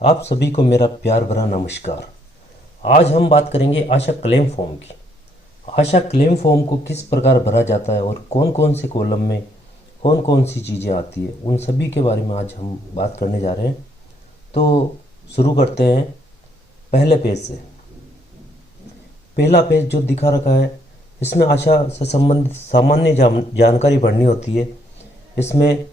आप सभी को मेरा प्यार भरा नमस्कार। आज हम बात करेंगे आशा क्लेम फॉर्म की। आशा क्लेम फॉर्म को किस प्रकार भरा जाता है और कौन कौन से कॉलम में कौन कौन सी चीज़ें आती है, उन सभी के बारे में आज हम बात करने जा रहे हैं। तो शुरू करते हैं पहले पेज से। पहला पेज जो दिखा रखा है, इसमें आशा से संबंधित सामान्य जानकारी भरनी होती है। इसमें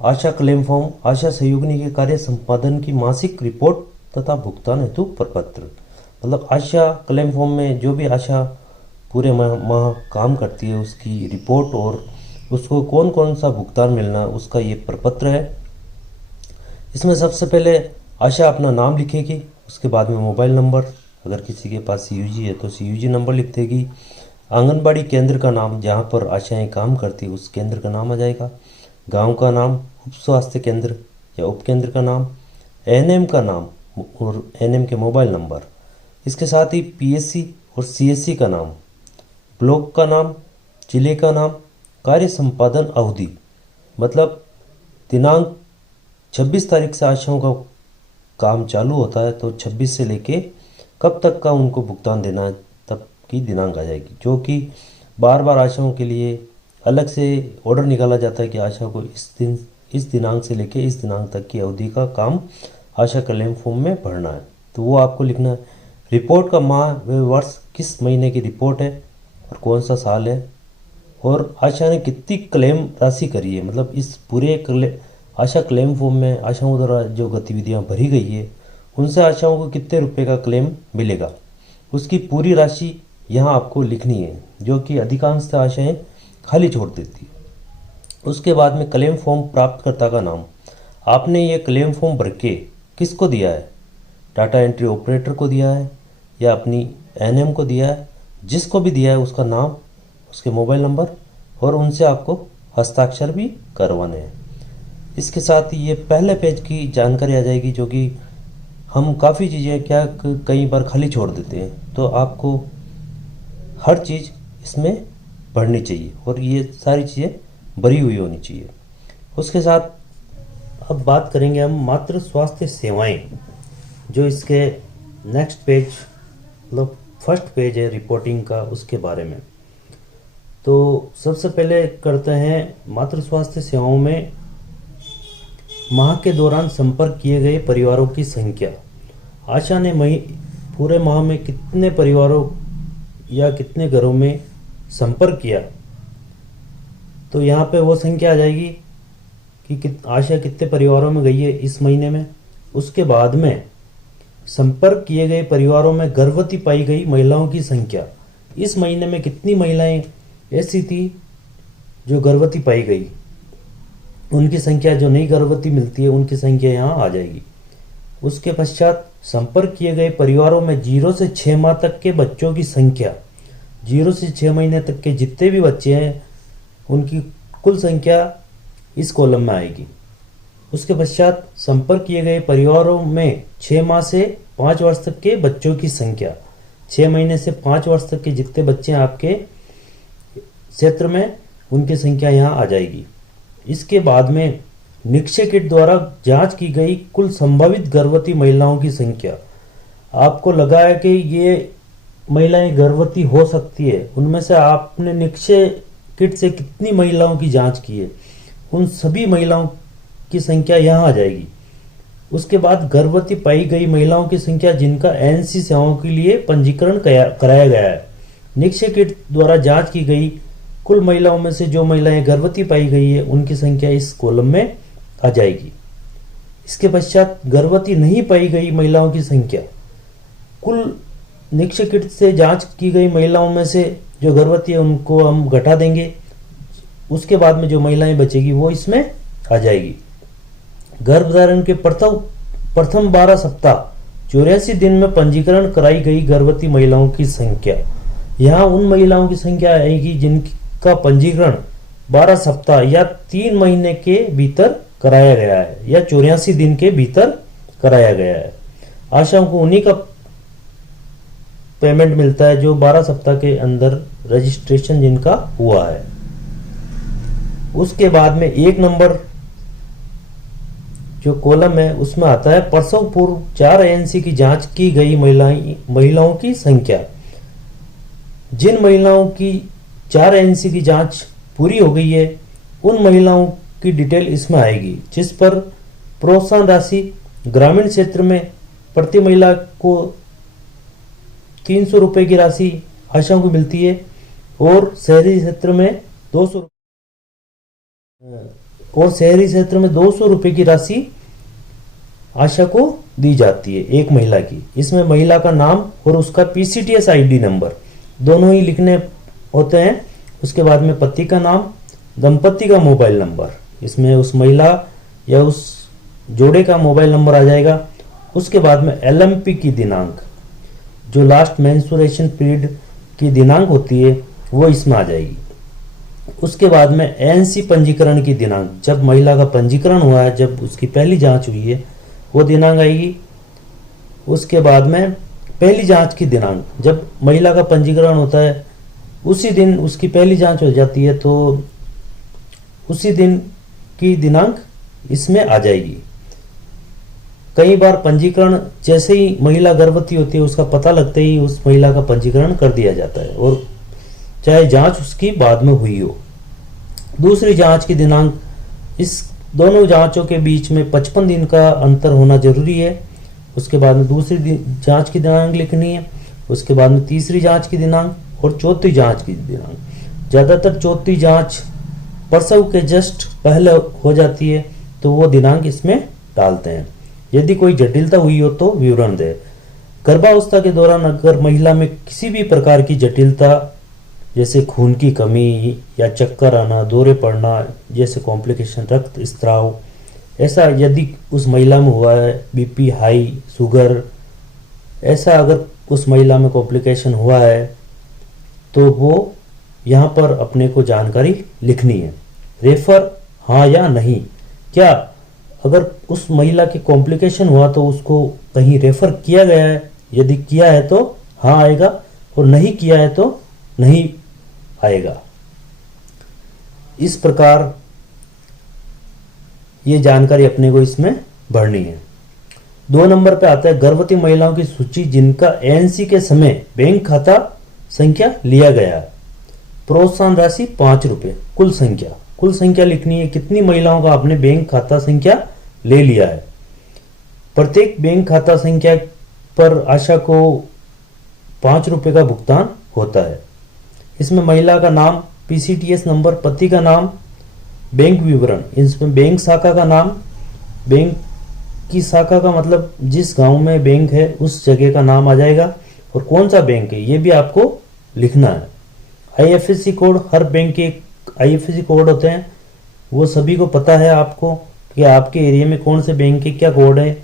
आशा क्लेम फॉर्म, आशा सहयोगिनी के कार्य संपादन की मासिक रिपोर्ट तथा भुगतान हेतु प्रपत्र। मतलब आशा क्लेम फॉर्म में जो भी आशा पूरे माह काम करती है उसकी रिपोर्ट और उसको कौन कौन सा भुगतान मिलना उसका ये प्रपत्र है। इसमें सबसे पहले आशा अपना नाम लिखेगी, उसके बाद में मोबाइल नंबर, अगर किसी के पास सीयूजी है तो सीयूजी नंबर लिख देगी। आंगनबाड़ी केंद्र का नाम, जहाँ पर आशाएं काम करती है उस केंद्र का नाम आ जाएगा। गांव का नाम, उप स्वास्थ्य केंद्र या उप केंद्र का नाम, एएनएम का नाम और एएनएम के मोबाइल नंबर। इसके साथ ही पीएससी और सीएससी का नाम, ब्लॉक का नाम, जिले का नाम, कार्य संपादन अवधि, मतलब दिनांक 26 तारीख से आशाओं का काम चालू होता है तो 26 से लेके कब तक का उनको भुगतान देना है तब की दिनांक आ जाएगी। जो कि बार बार आशाओं के लिए अलग से ऑर्डर निकाला जाता है कि आशा को इस दिनांक से लेके इस दिनांक तक की अवधि का काम आशा क्लेम फॉर्म में भरना है। तो वो आपको लिखना है। रिपोर्ट का माह व वर्ष, किस महीने की रिपोर्ट है और कौन सा साल है, और आशा ने कितनी क्लेम राशि करी है। मतलब इस पूरे आशा क्लेम फॉर्म में आशाओं द्वारा जो गतिविधियां भरी गई है उनसे आशाओं को कितने रुपए का क्लेम मिलेगा, उसकी पूरी राशि यहाँ आपको लिखनी है, जो कि अधिकांशतः आशाएं खाली छोड़ देती है। उसके बाद में क्लेम फॉर्म प्राप्तकर्ता का नाम, आपने ये क्लेम फॉर्म भर के किसको दिया है, डाटा एंट्री ऑपरेटर को दिया है या अपनी एएनएम को दिया है, जिसको भी दिया है उसका नाम, उसके मोबाइल नंबर और उनसे आपको हस्ताक्षर भी करवाने हैं। इसके साथ ही ये पहले पेज की जानकारी आ जाएगी, जो कि हम काफ़ी चीज़ें कई बार खाली छोड़ देते हैं, तो आपको हर चीज़ इसमें भरनी चाहिए और ये सारी चीज़ें भरी हुई होनी चाहिए। उसके साथ अब बात करेंगे हम मातृ स्वास्थ्य सेवाएं, जो इसके नेक्स्ट पेज मतलब फर्स्ट पेज है रिपोर्टिंग का, उसके बारे में। तो सबसे पहले करते हैं मातृ स्वास्थ्य सेवाओं में माह के दौरान संपर्क किए गए परिवारों की संख्या। आशा ने पूरे माह में कितने परिवारों या कितने घरों में संपर्क किया, तो यहाँ पे वो संख्या आ जाएगी कि आशा कितने परिवारों में गई है इस महीने में। उसके बाद में संपर्क किए गए परिवारों में गर्भवती पाई गई महिलाओं की संख्या, इस महीने में कितनी महिलाएं ऐसी थी जो गर्भवती पाई गई, उनकी संख्या, जो नई गर्भवती मिलती है उनकी संख्या यहाँ आ जाएगी। उसके पश्चात संपर्क किए गए परिवारों में 0 से 6 माह तक के बच्चों की संख्या, 0 से 6 महीने तक के जितने भी बच्चे हैं उनकी कुल संख्या इस कॉलम में आएगी। उसके पश्चात संपर्क किए गए परिवारों में 6 माह से 5 वर्ष तक के बच्चों की संख्या, 6 महीने से 5 वर्ष तक के जितने बच्चे हैं आपके क्षेत्र में उनकी संख्या यहाँ आ जाएगी। इसके बाद में निक्षय किट द्वारा जांच की गई कुल संभावित गर्भवती महिलाओं की संख्या, आपको लगा है कि ये महिलाएं गर्भवती हो सकती है, उनमें से आपने निक्षय किट से कितनी महिलाओं की जांच की है, उन सभी महिलाओं की संख्या यहाँ आ जाएगी। उसके बाद गर्भवती पाई गई महिलाओं की संख्या जिनका एनसी सेवाओं के लिए पंजीकरण कराया गया है। निक्षय किट द्वारा जांच की गई कुल महिलाओं में से जो महिलाएं गर्भवती पाई गई है उनकी संख्या इस कॉलम में आ जाएगी। इसके पश्चात गर्भवती नहीं पाई गई महिलाओं की संख्या, कुल निक्षय किट से जांच की गई महिलाओं में से जो गर्भवती है उनको हम घटा देंगे। उसके बाद में जो महिलाएं बचेगी वो इसमें आ जाएगी। गर्भधारण के प्रथम 12 सप्ताह 84 दिन में पंजीकरण कराई गई गर्भवती महिलाओं की संख्या, यहाँ उन महिलाओं की संख्या आएगी जिनका पंजीकरण 12 सप्ताह या 3 महीने के भीतर कराया गया है या 84 दिन के भीतर कराया गया है। आशाओं को उन्हीं का पेमेंट मिलता है जो 12 सप्ताह के अंदर रजिस्ट्रेशन जिनका हुआ है। उसके बाद में 1 नंबर जो कॉलम है उसमें आता है प्रसव पूर्व 4 एएनसी की जांच की गई महिलाओं की संख्या। जिन महिलाओं की 4 एएनसी की जांच पूरी हो गई है उन महिलाओं की डिटेल इसमें आएगी, जिस पर प्रोत्साहन राशि ग्रामीण क्षेत्र में प्रति महिला को 300 रुपए की राशि आशाओं को मिलती है और शहरी क्षेत्र में 200 रुपए की राशि आशा को दी जाती है एक महिला की। इसमें महिला का नाम और उसका पीसीटीएस आईडी नंबर दोनों ही लिखने होते हैं। उसके बाद में पति का नाम, दंपति का मोबाइल नंबर, इसमें उस महिला या उस जोड़े का मोबाइल नंबर आ जाएगा। उसके बाद में एलएमपी की दिनांक, जो लास्ट मेंस्ट्रुएशन पीरियड की दिनांक होती है वो इसमें आ जाएगी। उसके बाद में एएनसी पंजीकरण की दिनांक, जब महिला का पंजीकरण हुआ है, जब उसकी पहली जांच हुई है वो दिनांक आएगी। उसके बाद में पहली जांच की दिनांक, जब महिला का पंजीकरण होता है उसी दिन उसकी पहली जांच हो जाती है तो उसी दिन की दिनांक इसमें आ जाएगी। कई बार पंजीकरण जैसे ही महिला गर्भवती होती है उसका पता लगते ही उस महिला का पंजीकरण कर दिया जाता है, और चाहे जांच उसकी बाद में हुई हो। दूसरी जांच की दिनांक, इस दोनों जांचों के बीच में 55 दिन का अंतर होना जरूरी है। उसके बाद में दूसरी जांच की दिनांक लिखनी है। उसके बाद में तीसरी जांच की दिनांक और चौथी जांच की दिनांक। ज्यादातर चौथी जांच प्रसव के जस्ट पहले हो जाती है तो वो दिनांक इसमें डालते हैं। यदि कोई जटिलता हुई हो तो विवरण दे। गर्भावस्था के दौरान अगर महिला में किसी भी प्रकार की जटिलता जैसे खून की कमी या चक्कर आना, दौरे पड़ना जैसे कॉम्प्लिकेशन, रक्त स्त्राव, ऐसा यदि उस महिला में हुआ है, बीपी हाई, शुगर, ऐसा अगर उस महिला में कॉम्प्लिकेशन हुआ है तो वो यहाँ पर अपने को जानकारी लिखनी है। रेफर हाँ या नहीं, क्या अगर उस महिला की कॉम्प्लिकेशन हुआ तो उसको कहीं रेफर किया गया है? यदि किया है तो हाँ आएगा और नहीं किया है तो नहीं आएगा। इस प्रकार ये जानकारी अपने को इसमें भरनी है। 2 नंबर पे आता है गर्भवती महिलाओं की सूची जिनका एएनसी के समय बैंक खाता संख्या लिया गया है। प्रोत्साहन राशि 5 रुपए। कुल संख्या लिखनी है, कितनी महिलाओं का आपने बैंक खाता संख्या ले लिया है। प्रत्येक बैंक खाता संख्या पर आशा को 5 रुपए का भुगतान होता है। इसमें महिला का नाम, पीसीटीएस नंबर, पति का नाम, बैंक विवरण, इसमें बैंक शाखा का नाम, बैंक की शाखा का मतलब जिस गांव में बैंक है उस जगह का नाम आ जाएगा, और कौन सा बैंक है ये भी आपको लिखना है। आईएफएससी कोड, हर बैंक के आईएफएससी कोड होते हैं, वो सभी को पता है आपको कि आपके एरिया में कौन से बैंक के क्या कोड है।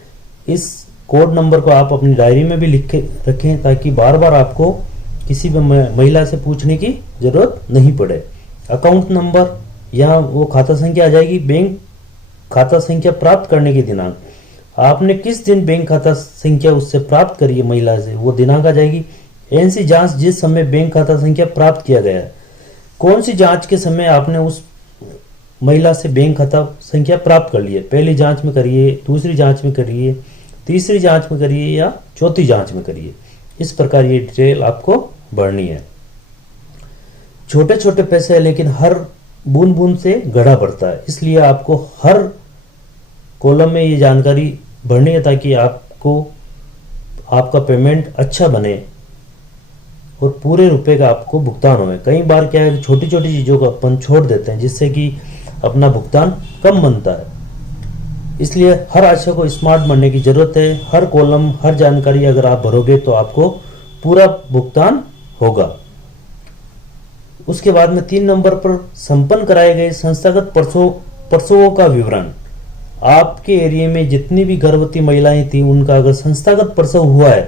इस कोड नंबर को आप अपनी डायरी में भी लिख के रखें ताकि बार बार आपको किसी भी महिला से पूछने की जरूरत नहीं पड़े। अकाउंट नंबर, यहाँ वो खाता संख्या आ जाएगी। बैंक खाता संख्या प्राप्त करने की दिनांक, आपने किस दिन बैंक खाता संख्या उससे प्राप्त करी है महिला से, वो दिनांक आ जाएगी। एएनसी जांच, जिस समय बैंक खाता संख्या प्राप्त किया गया है, कौन सी जांच के समय आपने उस महिला से बैंक खाता संख्या प्राप्त कर ली है, पहली जांच में करिए, दूसरी जांच में करिए, तीसरी जांच में करिए या चौथी जांच में करिए। इस प्रकार ये डिटेल आपको भरनी है। छोटे छोटे पैसे है लेकिन हर बूंद बूंद से घड़ा भरता है, इसलिए आपको हर कॉलम में ये जानकारी भरनी है ताकि आपको आपका पेमेंट अच्छा बने और पूरे रुपए का आपको भुगतान होवे। कई बार क्या है, छोटी छोटी चीजों को अपन छोड़ देते हैं जिससे कि अपना भुगतान कम बनता है। इसलिए हर आशा को स्मार्ट बनने की जरूरत है। हर कॉलम, हर जानकारी अगर आप भरोगे तो आपको पूरा भुगतान होगा। उसके बाद में 3 नंबर पर संपन्न कराए गए संस्थागत प्रसवों का विवरण। आपके एरिया में जितनी भी गर्भवती महिलाएं थी उनका अगर संस्थागत प्रसव हुआ है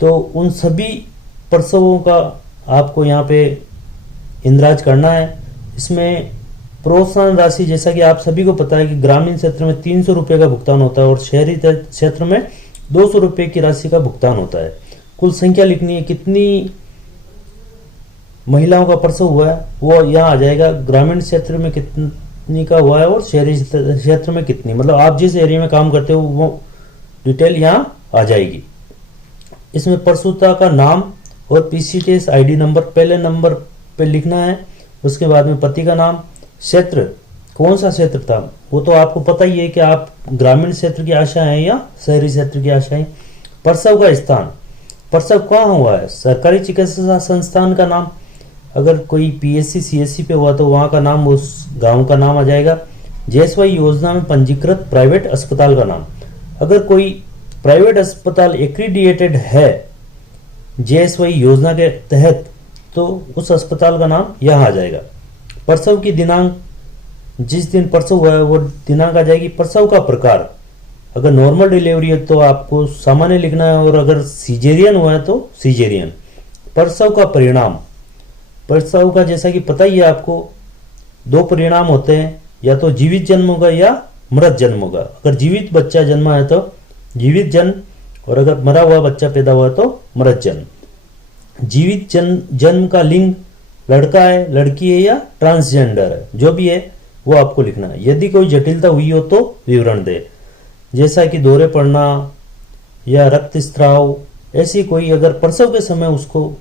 तो उन सभी प्रसवों का आपको यहाँ पे इंद्राज करना है। इसमें प्रोत्साहन राशि, जैसा कि आप सभी को पता है कि ग्रामीण क्षेत्र में 300 रुपए का भुगतान होता है और शहरी क्षेत्र में 200 रुपए की राशि का भुगतान होता है। कुल संख्या लिखनी है, कितनी महिलाओं का प्रसव हुआ है वो यहाँ आ जाएगा। ग्रामीण क्षेत्र में कितनी का हुआ है और शहरी क्षेत्र में कितनी, मतलब आप जिस एरिया में काम करते हो वो डिटेल यहाँ आ जाएगी। इसमें प्रसूता का नाम और पीसीटीएस आईडी नंबर पहले नंबर पे लिखना है। उसके बाद में पति का नाम, क्षेत्र कौन सा क्षेत्र था वो तो आपको पता ही है कि आप ग्रामीण क्षेत्र की आशा हैं या शहरी क्षेत्र की आशा हैं। प्रसव का स्थान, प्रसव कहाँ हुआ है, सरकारी चिकित्सा संस्थान का नाम, अगर कोई पीएससी सीएससी पे हुआ तो वहाँ का नाम, उस गांव का नाम आ जाएगा। जेएसवाई योजना में पंजीकृत प्राइवेट अस्पताल का नाम, अगर कोई प्राइवेट अस्पताल एक्रीडिएटेड है जेएसवाई योजना के तहत तो उस अस्पताल का नाम यहाँ आ जाएगा। प्रसव की दिनांक, जिस दिन प्रसव हुआ है वो दिनांक आ जाएगी। प्रसव का प्रकार, अगर नॉर्मल डिलीवरी है तो आपको सामान्य लिखना है और अगर सीजेरियन हुआ है तो सीजेरियन। प्रसव का परिणाम, प्रसव का जैसा कि पता ही है आपको दो परिणाम होते हैं, या तो जीवित जन्म होगा या मृत जन्म होगा। अगर जीवित बच्चा जन्मा है तो जीवित जन्म और अगर मरा हुआ बच्चा पैदा हुआ तो मृत जन्म। जीवित जन्म का लिंग लड़का है, लड़की है या ट्रांसजेंडर है, जो भी है वो आपको लिखना है। यदि कोई जटिलता हुई हो तो विवरण दे, जैसा कि दौरे पड़ना या रक्तस्राव, ऐसी कोई अगर प्रसव के समय उसको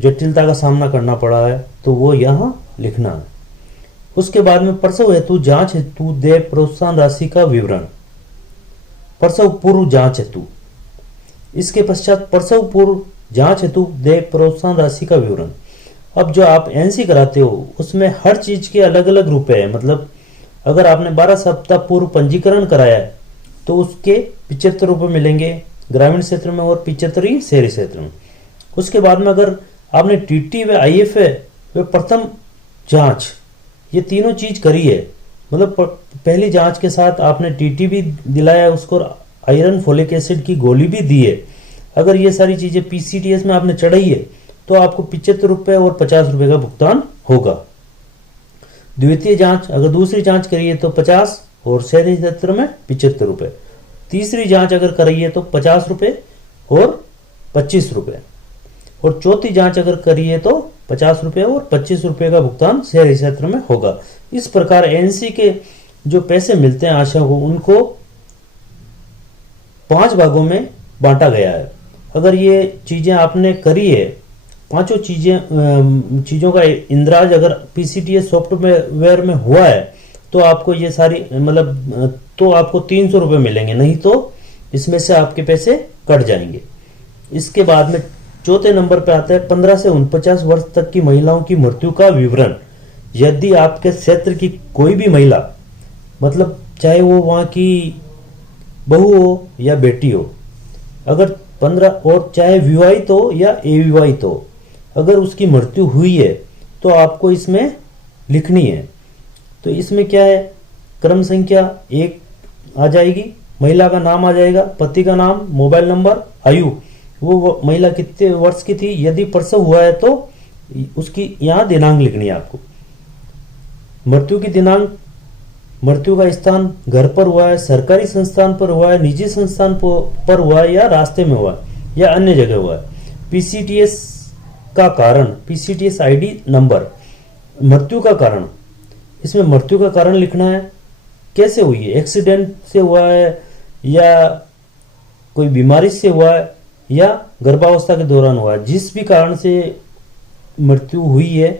जटिलता का सामना करना पड़ा है तो वो यहाँ लिखना है। उसके बाद में प्रसव हेतु जांच हेतु दे प्रोत्साहन राशि का विवरण, प्रसव पूर्व जांच हेतु। इसके पश्चात प्रसव पूर्व जांच हेतु दे प्रोत्साहन राशि का विवरण। अब जो आप एनसी कराते हो उसमें हर चीज के अलग अलग रुपए है, मतलब अगर आपने 12 सप्ताह पूर्व पंजीकरण कराया है तो उसके 75 रुपये मिलेंगे ग्रामीण क्षेत्र में और 75 ही शहरी क्षेत्र में। उसके बाद में अगर आपने टीटी व आईएफ है व प्रथम जांच, ये तीनों चीज करी है, मतलब पहली जांच के साथ आपने टीटी भी दिलाया उसको, आयरन फोलिक एसिड की गोली भी दी है, अगर ये सारी चीजें पीसीटीएस में आपने चढ़ाई है तो आपको 75 रुपये और 50 रुपये का भुगतान होगा। द्वितीय जांच, अगर दूसरी जांच करिए तो 50 और शहरी क्षेत्र में 75 रुपये। तीसरी जांच अगर कराइए तो 50 रुपये और 25 रुपये, और चौथी जांच अगर करिए तो 50 रुपये और 25 रुपये का भुगतान शहरी क्षेत्र में होगा। इस प्रकार एनसी के जो पैसे मिलते हैं आशा को, उनको 5 भागों में बांटा गया है। अगर ये चीजें आपने करी है, पांचों चीजों का इंद्राज अगर पीसीटीएस सॉफ्टवेयर में हुआ है तो आपको ये सारी, मतलब तो आपको 300 रुपये मिलेंगे, नहीं तो इसमें से आपके पैसे कट जाएंगे। इसके बाद में चौथे नंबर पे आता है 15 से 49 वर्ष तक की महिलाओं की मृत्यु का विवरण। यदि आपके क्षेत्र की कोई भी महिला, मतलब चाहे वो वहां की बहू हो या बेटी हो, अगर 15 और चाहे विवाहित हो या अविवाहित हो, अगर उसकी मृत्यु हुई है तो आपको इसमें लिखनी है। तो इसमें क्या है, क्रम संख्या 1 आ जाएगी, महिला का नाम आ जाएगा, पति का नाम, मोबाइल नंबर, आयु, वो महिला कितने वर्ष की थी, यदि प्रसव हुआ है तो उसकी यहाँ दिनांक लिखनी है आपको। मृत्यु की दिनांक, मृत्यु का स्थान, घर पर हुआ है, सरकारी संस्थान पर हुआ है, निजी संस्थान पर हुआ है या रास्ते में हुआ है या अन्य जगह हुआ है। पीसीटीएस का कारण, पीसीटीएस आईडी नंबर, मृत्यु का कारण, इसमें मृत्यु का कारण लिखना है, कैसे हुई है, एक्सीडेंट से हुआ है या कोई बीमारी से हुआ है या गर्भावस्था के दौरान हुआ है, जिस भी कारण से मृत्यु हुई है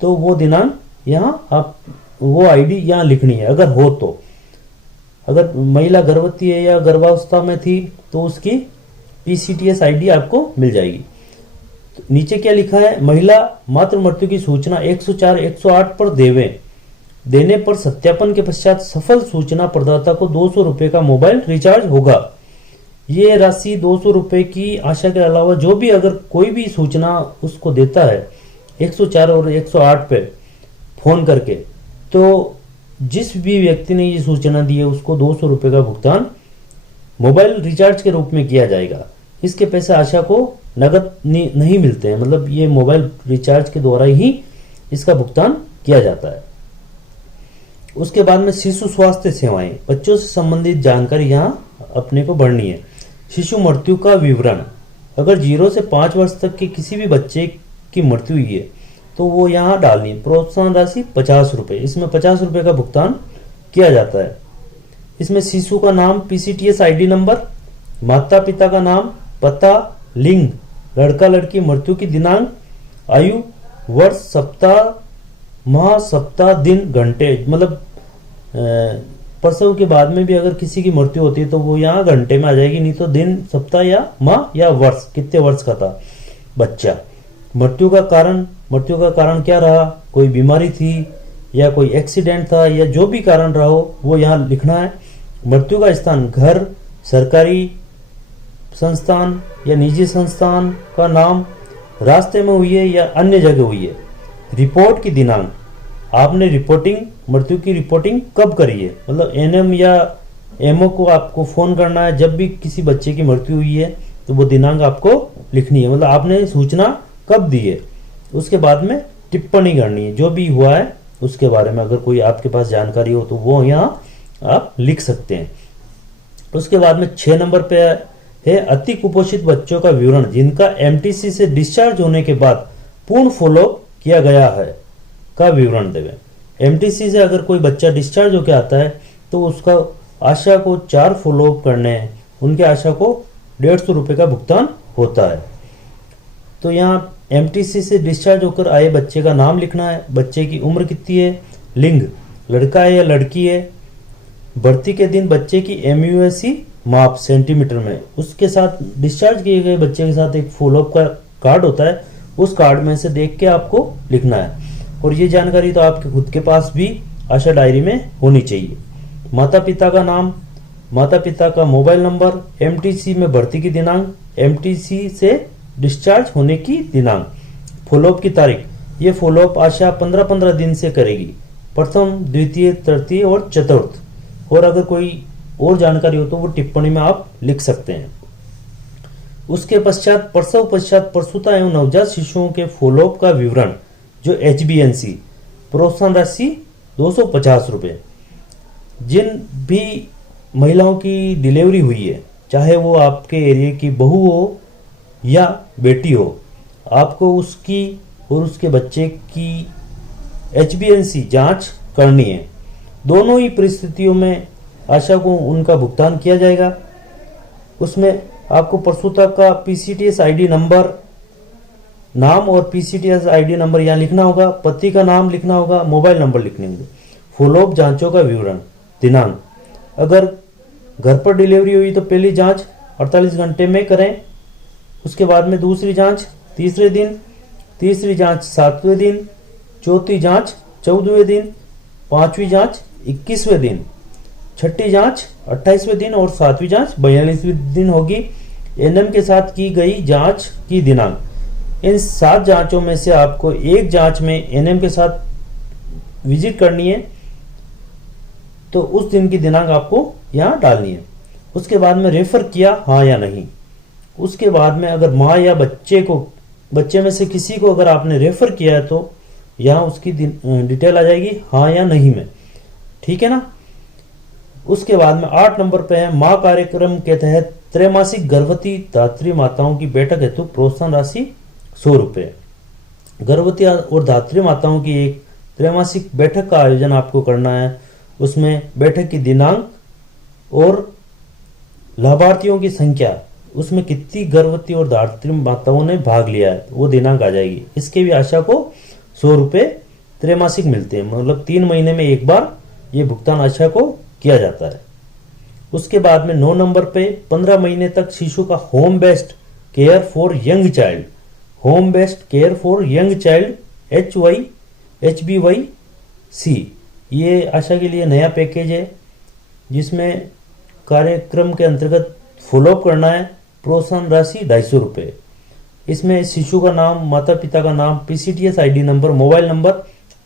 तो वो दिनांक यहाँ आप वो आईडी यहाँ लिखनी है अगर हो तो। अगर महिला गर्भवती है या गर्भावस्था में थी तो उसकी पीसीटीएस आईडी आपको मिल जाएगी। तो नीचे क्या लिखा है, महिला मातृ मृत्यु की सूचना 104 108 पर देने पर सत्यापन के पश्चात सफल सूचना प्रदाता को 200 रुपये का मोबाइल रिचार्ज होगा। ये राशि 200 रुपये की आशा के अलावा जो भी अगर कोई भी सूचना उसको देता है 104 और 108 पे फोन करके, तो जिस भी व्यक्ति ने ये सूचना दी है उसको 200 रुपये का भुगतान मोबाइल रिचार्ज के रूप में किया जाएगा। इसके पैसे आशा को नगद नहीं मिलते हैं, मतलब ये मोबाइल रिचार्ज के द्वारा ही इसका भुगतान किया जाता है। उसके बाद में शिशु स्वास्थ्य सेवाएं, बच्चों से संबंधित जानकारी यहाँ अपने को भरनी है। शिशु मृत्यु का विवरण, अगर 0 से 5 वर्ष तक के किसी भी बच्चे की मृत्यु हुई है तो वो यहाँ डालनी है। प्रोत्साहन राशि 50 रुपये, इसमें 50 रुपये का भुगतान किया जाता है। इसमें शिशु का नाम, PCTS ID नंबर, माता पिता का नाम, पता, लिंग, लड़का लड़की, मृत्यु की दिनांक, आयु, वर्ष, सप्ताह, माह, सप्ताह, दिन, घंटे, मतलब प्रसव के बाद में भी अगर किसी की मृत्यु होती है तो वो यहाँ घंटे में आ जाएगी, नहीं तो दिन, सप्ताह या माह या वर्ष, कितने वर्ष का था बच्चा। मृत्यु का कारण क्या रहा, कोई बीमारी थी या कोई एक्सीडेंट था या जो भी कारण रहा हो वो यहाँ लिखना है। मृत्यु का स्थान, घर, सरकारी संस्थान या निजी संस्थान का नाम, रास्ते में हुई है या अन्य जगह हुई है। रिपोर्ट की दिनांक, आपने मृत्यु की रिपोर्टिंग कब करी है, मतलब NM या MO को आपको फोन करना है जब भी किसी बच्चे की मृत्यु हुई है तो वो दिनांक आपको लिखनी है, मतलब आपने सूचना कब दी है। उसके बाद में टिप्पणी करनी है, जो भी हुआ है उसके बारे में अगर कोई आपके पास जानकारी हो तो वो यहाँ आप लिख सकते हैं। उसके बाद में 6 नंबर पे है अति कुपोषित बच्चों का विवरण जिनका MTC से डिस्चार्ज होने के बाद पूर्ण फॉलोअप किया गया है का विवरण देवे। MTC से अगर कोई बच्चा डिस्चार्ज होकर आता है तो उसका आशा को 4 फॉलोअप करने हैं, उनके आशा को 150 रुपये का भुगतान होता है। तो यहाँ MTC से डिस्चार्ज होकर आए बच्चे का नाम लिखना है, बच्चे की उम्र कितनी है, लिंग लड़का है या लड़की है, भर्ती के दिन बच्चे की MUSC माप सेंटीमीटर में, उसके साथ डिस्चार्ज किए गए बच्चे के साथ एक फॉलोअप का कार्ड होता है, उस कार्ड में से देख के आपको लिखना है। और ये जानकारी तो आपके खुद के पास भी आशा डायरी में होनी चाहिए। माता पिता का नाम, माता पिता का मोबाइल नंबर, MTC में भर्ती की दिनांक, MTC से डिस्चार्ज होने की दिनांक, फॉलोअप की तारीख। ये फॉलोअप आशा 15-15 दिन से करेगी, प्रथम, द्वितीय, तृतीय और चतुर्थ। और अगर कोई और जानकारी हो तो वो टिप्पणी में आप लिख सकते हैं। उसके पश्चात प्रसव पश्चात प्रसूता एवं नवजात शिशुओं के फॉलोअप का विवरण जो HbA1c, प्रोत्साहन राशि 250 रुपये। जिन भी महिलाओं की डिलीवरी हुई है, चाहे वो आपके एरिया की बहू हो या बेटी हो, आपको उसकी और उसके बच्चे की HbA1c जांच करनी है। दोनों ही परिस्थितियों में आशा को उनका भुगतान किया जाएगा। उसमें आपको प्रसूता का PCTS ID नंबर, नाम और PCTS ID नंबर यहाँ लिखना होगा, पति का नाम लिखना होगा, मोबाइल नंबर लिखने होंगे। फॉलोअप जांचों का विवरण, दिनांक, अगर घर पर डिलीवरी हुई तो पहली जांच 48 घंटे में करें, उसके बाद में दूसरी जांच तीसरे दिन, तीसरी जांच 7वें दिन, चौथी जांच 14वें दिन, पांचवी जांच 21वें दिन, छठी जांच 28वें दिन और 7वीं जांच 42वें दिन होगी। NM के साथ की गई जांच की दिनांक, इन 7 जांचों में से आपको एक जांच में NM के साथ विजिट करनी है तो उस दिन की दिनांक आपको यहाँ डालनी है। उसके बाद में रेफर किया हाँ या नहीं, उसके बाद में अगर माँ या बच्चे में से किसी को अगर आपने रेफर किया है तो यहाँ उसकी डिटेल आ जाएगी हाँ या नहीं में, ठीक है ना। उसके बाद में 8 नंबर पे है माँ कार्यक्रम के तहत त्रैमासिक गर्भवती धात्री माताओं की बैठक हेतु प्रोत्साहन राशि 100 रुपये। गर्भवती और धात्री माताओं की एक त्रैमासिक बैठक का आयोजन आपको करना है। उसमें बैठक की दिनांक और लाभार्थियों की संख्या, उसमें कितनी गर्भवती और धात्री माताओं ने भाग लिया है वो दिनांक आ जाएगी। इसके भी आशा को 100 रुपये त्रैमासिक मिलते हैं, मतलब 3 महीने में एक बार ये भुगतान आशा को किया जाता है। उसके बाद में 9 नंबर पे 15 महीने तक शिशु का home based care for young child, home based care for young child HBYC, ये आशा के लिए नया पैकेज है जिसमें कार्यक्रम के अंतर्गत फॉलोअप करना है। प्रोत्साहन राशि 250 रुपये। इसमें शिशु का नाम, माता पिता का नाम, PCTS ID number, mobile number,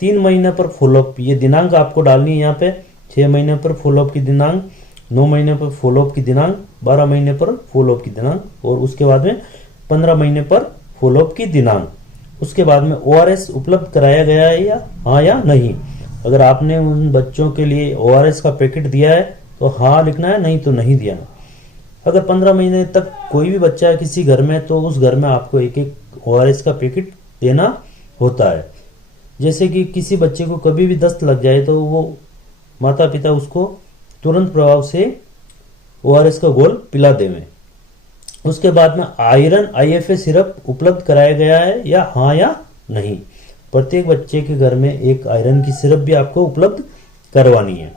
3 महीने पर फॉलोअप, ये दिनांक आपको डालनी है यहाँ पे। 6 महीने पर फॉलोअप की दिनांक, 9 महीने पर फॉलोअप की दिनांक, 12 महीने पर फॉलोअप की दिनांक और उसके बाद में 15 महीने पर फॉलोअप की दिनांक। उसके बाद में ORS उपलब्ध कराया गया है या हाँ या नहीं। अगर आपने उन बच्चों के लिए ORS का पैकेट दिया है तो हाँ लिखना है, नहीं तो नहीं दिया है। अगर 15 महीने तक कोई भी बच्चा है किसी घर में तो उस घर में आपको एक ORS का पैकेट देना होता है। जैसे कि किसी बच्चे को कभी भी दस्त लग जाए तो वो माता पिता उसको तुरंत प्रभाव से ORS का घोल पिला देवें। उसके बाद में आयरन IFA सिरप उपलब्ध कराया गया है या हाँ या नहीं। प्रत्येक बच्चे के घर में एक आयरन की सिरप भी आपको उपलब्ध करवानी है।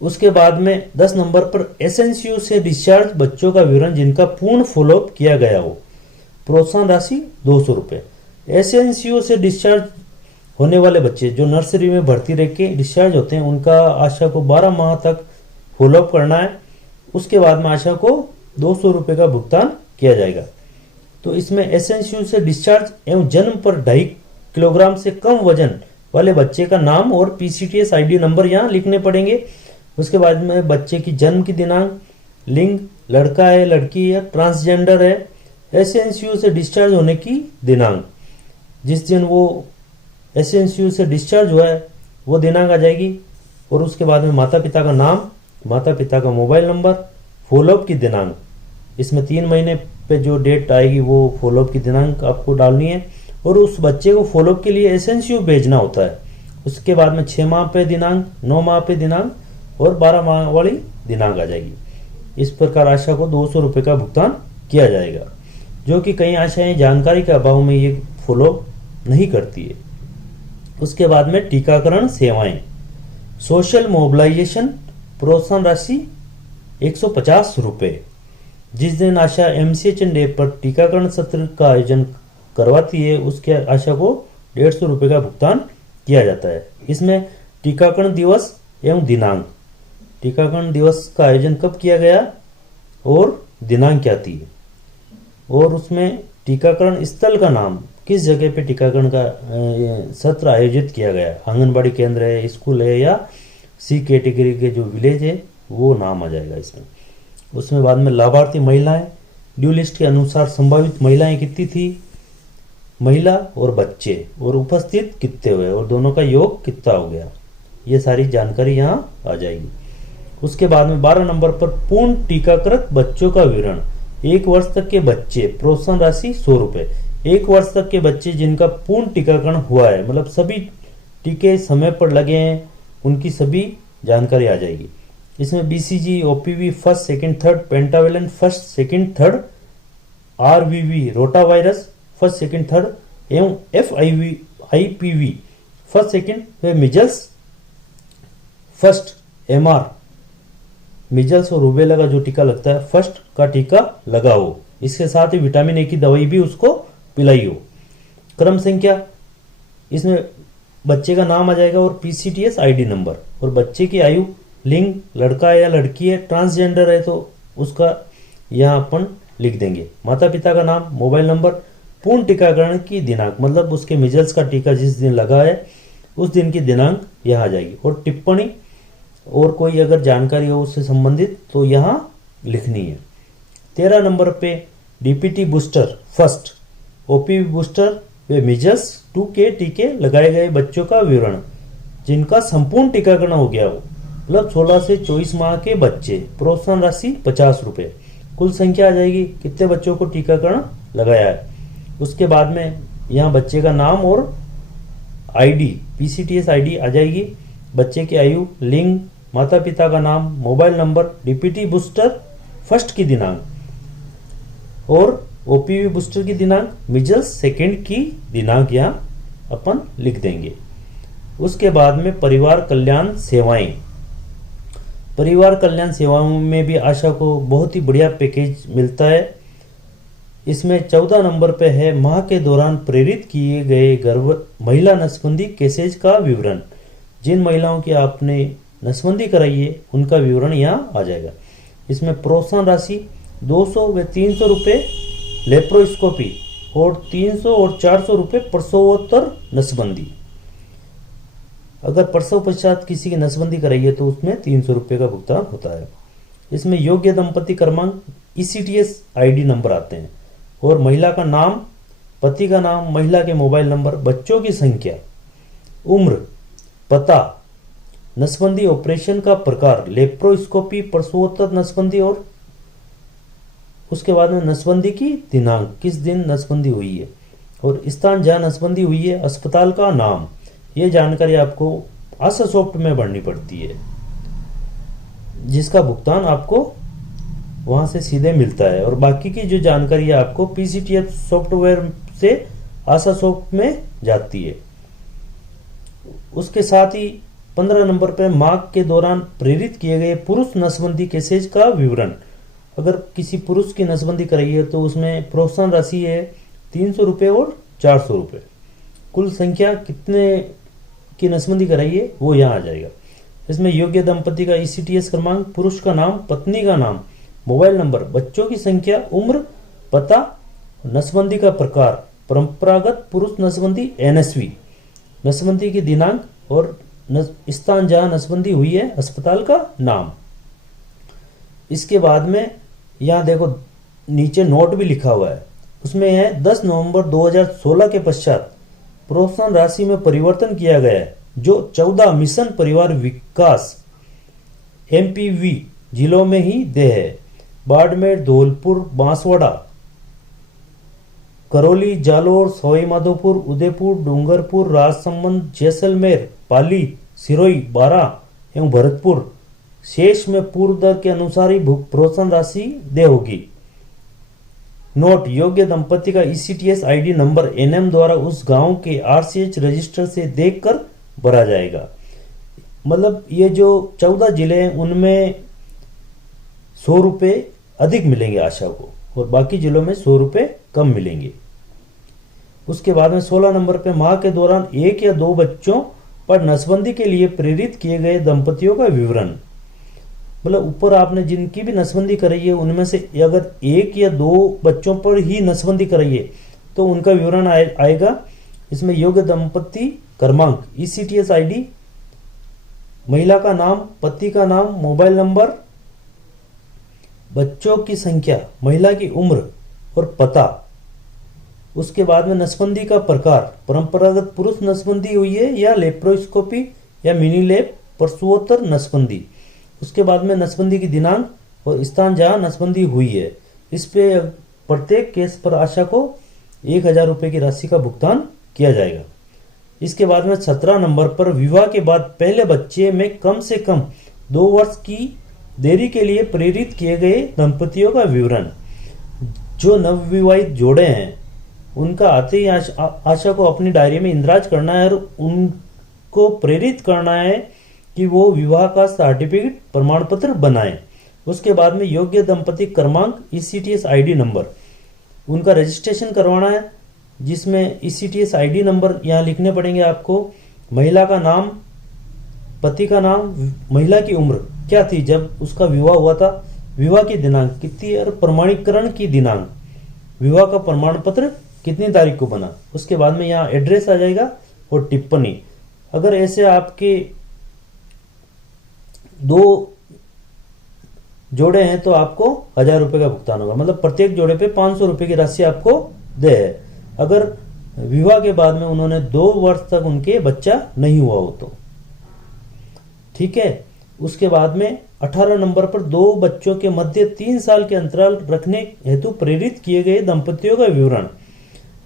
उसके बाद में 10 नंबर पर SNCU से डिस्चार्ज बच्चों का विवरण जिनका पूर्ण फॉलोअप किया गया हो, प्रोत्साहन राशि 200 रुपये। SNCU से डिस्चार्ज होने वाले बच्चे जो नर्सरी में भर्ती रह के डिस्चार्ज होते हैं उनका आशा को 12 माह तक फॉलोअप करना है। उसके बाद में आशा को 200 रुपये का भुगतान किया जाएगा। तो इसमें SNCU से डिस्चार्ज एवं जन्म पर 2.5 किलोग्राम से कम वजन वाले बच्चे का नाम और PCTS ID नंबर यहाँ लिखने पड़ेंगे। उसके बाद में बच्चे की जन्म की दिनांक, लिंग लड़का है लड़की है ट्रांसजेंडर है, SNCU से डिस्चार्ज होने की दिनांक, जिस दिन वो SNCU से डिस्चार्ज हुआ है वो दिनांक आ जाएगी। और उसके बाद में माता पिता का नाम, माता पिता का मोबाइल नंबर, फॉलोअप की दिनांक, इसमें 3 महीने पे जो डेट आएगी वो फॉलोअप की दिनांक आपको डालनी है। और उस बच्चे को फॉलोअप के लिए SNCU भेजना होता है। उसके बाद में 6 माह पे दिनांक, 9 माह पे दिनांक और 12 माह वाली दिनांक आ जाएगी। इस प्रकार आशा को 200 रुपये का भुगतान किया जाएगा, जो कि कई आशाएं जानकारी के अभाव में ये फॉलोअप नहीं करती है। उसके बाद में टीकाकरण सेवाएं, सोशल मोबिलाइजेशन, प्रोत्साहन राशि 150 रुपये। जिस दिन आशा MCHN डे पर टीकाकरण सत्र का आयोजन करवाती है उसके आशा को 150 रुपये का भुगतान किया जाता है। इसमें टीकाकरण दिवस एवं दिनांक, टीकाकरण दिवस का आयोजन कब किया गया और दिनांक क्या थी, और उसमें टीकाकरण स्थल का नाम, किस जगह पे टीकाकरण का सत्र आयोजित किया गया, आंगनबाड़ी केंद्र है, स्कूल है या C कैटेगरी के जो विलेज है वो नाम आ जाएगा इसमें। उसमें बाद में लाभार्थी महिलाएं, ड्यू लिस्ट के अनुसार संभावित महिलाएं कितनी थी, महिला और बच्चे, और उपस्थित कितने हुए और दोनों का योग कितना हो गया, ये सारी जानकारी यहाँ आ जाएगी। उसके बाद में 12 नंबर पर पूर्ण टीकाकृत बच्चों का विवरण, 1 वर्ष तक के बच्चे, प्रोत्साहन राशि 100 रुपये। 1 वर्ष तक के बच्चे जिनका पूर्ण टीकाकरण हुआ है, मतलब सभी टीके समय पर लगे हैं, उनकी सभी जानकारी आ जाएगी। इसमें BCG, OPV first second third, pentavalent first second third, RVV rota virus first second third एवं IPV first second, measles first, MR measles और रूबेला का जो टीका लगता है फर्स्ट का टीका लगा हो। इसके साथ ही विटामिन A की दवाई भी उसको पिलाई हो। क्रम संख्या, इसमें बच्चे का नाम आ जाएगा और PCTS ID नंबर, और बच्चे की आयु, लिंग लड़का है या लड़की है, ट्रांसजेंडर है तो उसका यहाँ अपन लिख देंगे, माता पिता का नाम, मोबाइल नंबर, पूर्ण टीकाकरण की दिनांक, मतलब उसके मिजल्स का टीका जिस दिन लगा है उस दिन की दिनांक यहाँ आ जाएगी। और टिप्पणी और कोई अगर जानकारी हो उससे संबंधित तो यहाँ लिखनी है। 13 नंबर पे DPT booster first, OPV booster वे मिजल्स 2 के टीके लगाए गए बच्चों का विवरण जिनका संपूर्ण टीकाकरण हो गया हो, मतलब 16 से 24 माह के बच्चे, प्रोत्साहन राशि 50 रुपये। कुल संख्या आ जाएगी कितने बच्चों को टीकाकरण लगाया है। उसके बाद में यहाँ बच्चे का नाम और ID, PCTS ID आ जाएगी, बच्चे की आयु, लिंग, माता पिता का नाम, mobile number, DPT booster first की दिनांक और OPV बूस्टर की दिनांक, मिजल्स सेकेंड की दिनांक यहाँ अपन लिख देंगे। उसके बाद में परिवार कल्याण सेवाएं, परिवार कल्याण सेवाओं में भी आशा को बहुत ही बढ़िया पैकेज मिलता है। इसमें 14 नंबर पे है माह के दौरान प्रेरित किए गए गर्भ महिला नसबंदी केसेज का विवरण, जिन महिलाओं की आपने नसबंदी कराई है उनका विवरण यहाँ आ जाएगा। इसमें प्रोत्साहन राशि 200 व 300 रुपये लेप्रोस्कोपी और 300 और 400 रुपये प्रसवोत्तर नसबंदी। अगर प्रसव पश्चात किसी की नसबंदी कराई है तो उसमें 300 रुपये का भुगतान होता है। इसमें योग्य दंपति क्रमांक, ECTS ID नंबर आते हैं और महिला का नाम, पति का नाम, महिला के मोबाइल नंबर, बच्चों की संख्या, उम्र, पता, नसबंदी ऑपरेशन का प्रकार, लेप्रोस्कोपी, प्रसवोत्तर नसबंदी, और उसके बाद में नसबंदी की दिनांक, किस दिन नसबंदी हुई है, और स्थान जहाँ नसबंदी हुई है, अस्पताल का नाम, ये जानकारी आपको आशा सॉफ्ट में भरनी पड़ती है, जिसका भुगतान आपको वहां से सीधे मिलता है। और बाकी की जो जानकारी है आपको पीसीटीएफ सॉफ्टवेयर से आशा सॉफ्ट में जाती है। उसके साथ ही 15 नंबर पर माह के दौरान प्रेरित किए गए पुरुष नसबंदी केसेज का विवरण। अगर किसी पुरुष की नसबंदी कराई है तो उसमें प्रोत्साहन राशि है 300 रुपये और 400 रुपये। कुल संख्या कितने की नसबंदी कराई है वो यहाँ आ जाएगा। इसमें योग्य दंपति का ईसीटीएस क्रमांक, पुरुष का नाम, पत्नी का नाम, मोबाइल नंबर, बच्चों की संख्या, उम्र, पता, नसबंदी का प्रकार, परंपरागत पुरुष नसबंदी एनएसवी, नसबंदी की दिनांक और स्थान जहां नसबंदी हुई है, अस्पताल का नाम। इसके बाद में यहाँ देखो नीचे नोट भी लिखा हुआ है, उसमें है 10 नवंबर 2016 के पश्चात प्रोत्साहन राशि में परिवर्तन किया गया है, जो 14 मिशन परिवार विकास एमपीवी जिलों में ही देय है। बाड़मेर, धौलपुर, बांसवाड़ा, करौली, जालोर, सवाई माधोपुर, उदयपुर, डूंगरपुर, राजसमंद, जैसलमेर, पाली, सिरोही, बारा एवं भरतपुर शेष में पूर्व दर के अनुसार ही प्रोत्साहन राशि देय होगी। नोट, योग्य दंपति का ईसीटीएस आईडी नंबर एनएम द्वारा उस गांव के आरसीएच रजिस्टर से देखकर भरा जाएगा। मतलब ये जो 14 जिले हैं उनमें 100 रुपये अधिक मिलेंगे आशा को और बाकी जिलों में 100 रुपये कम मिलेंगे। उसके बाद में 16 नंबर पे माह के दौरान 1 या 2 बच्चों पर नसबंदी के लिए प्रेरित किए गए दंपतियों का विवरण। मतलब ऊपर आपने जिनकी भी नसबंदी कराई है उनमें से अगर 1 या 2 बच्चों पर ही नसबंदी कराई है तो उनका विवरण आएगा। इसमें योग्य दंपति क्रमांक, ईसीटीएस आईडी, महिला का नाम, पति का नाम, मोबाइल नंबर, बच्चों की संख्या, महिला की उम्र और पता। उसके बाद में नसबंदी का प्रकार, परंपरागत पुरुष नसबंदी हुई है या लेप्रोस्कोपी या मिनी लेप प्रसूवोत्तर नसबंदी। उसके बाद में नसबंदी की दिनांक और स्थान जहां नसबंदी हुई है। इस पे प्रत्येक केस पर आशा को 1000 रुपये की राशि का भुगतान किया जाएगा। इसके बाद में 17 नंबर पर विवाह के बाद पहले बच्चे में कम से कम 2 वर्ष की देरी के लिए प्रेरित किए गए दंपतियों का विवरण। जो नवविवाहित जोड़े हैं उनका आते ही आशा को अपनी डायरी में इंदराज करना है और उनको प्रेरित करना है कि वो विवाह का सर्टिफिकेट प्रमाण पत्र बनाएं। उसके बाद में योग्य दंपति क्रमांक, ईसीटीएस आईडी नंबर, उनका रजिस्ट्रेशन करवाना है, जिसमें ईसीटीएस आईडी नंबर यहाँ लिखने पड़ेंगे आपको। महिला का नाम, पति का नाम, महिला की उम्र क्या थी जब उसका विवाह हुआ था, विवाह की दिनांक कितनी और प्रमाणीकरण की दिनांक, विवाह का प्रमाण पत्र कितनी तारीख को बना। उसके बाद में यहाँ एड्रेस आ जाएगा और टिप्पणी। अगर ऐसे आपके 2 जोड़े हैं तो आपको 1000 रुपये का भुगतान होगा। मतलब प्रत्येक जोड़े पे 500 रुपये की राशि आपको दे है। अगर विवाह के बाद में उन्होंने 2 वर्ष तक उनके बच्चा नहीं हुआ हो तो ठीक है। उसके बाद में 18 नंबर पर 2 बच्चों के मध्य 3 साल के अंतराल रखने हेतु प्रेरित किए गए दंपतियों का विवरण।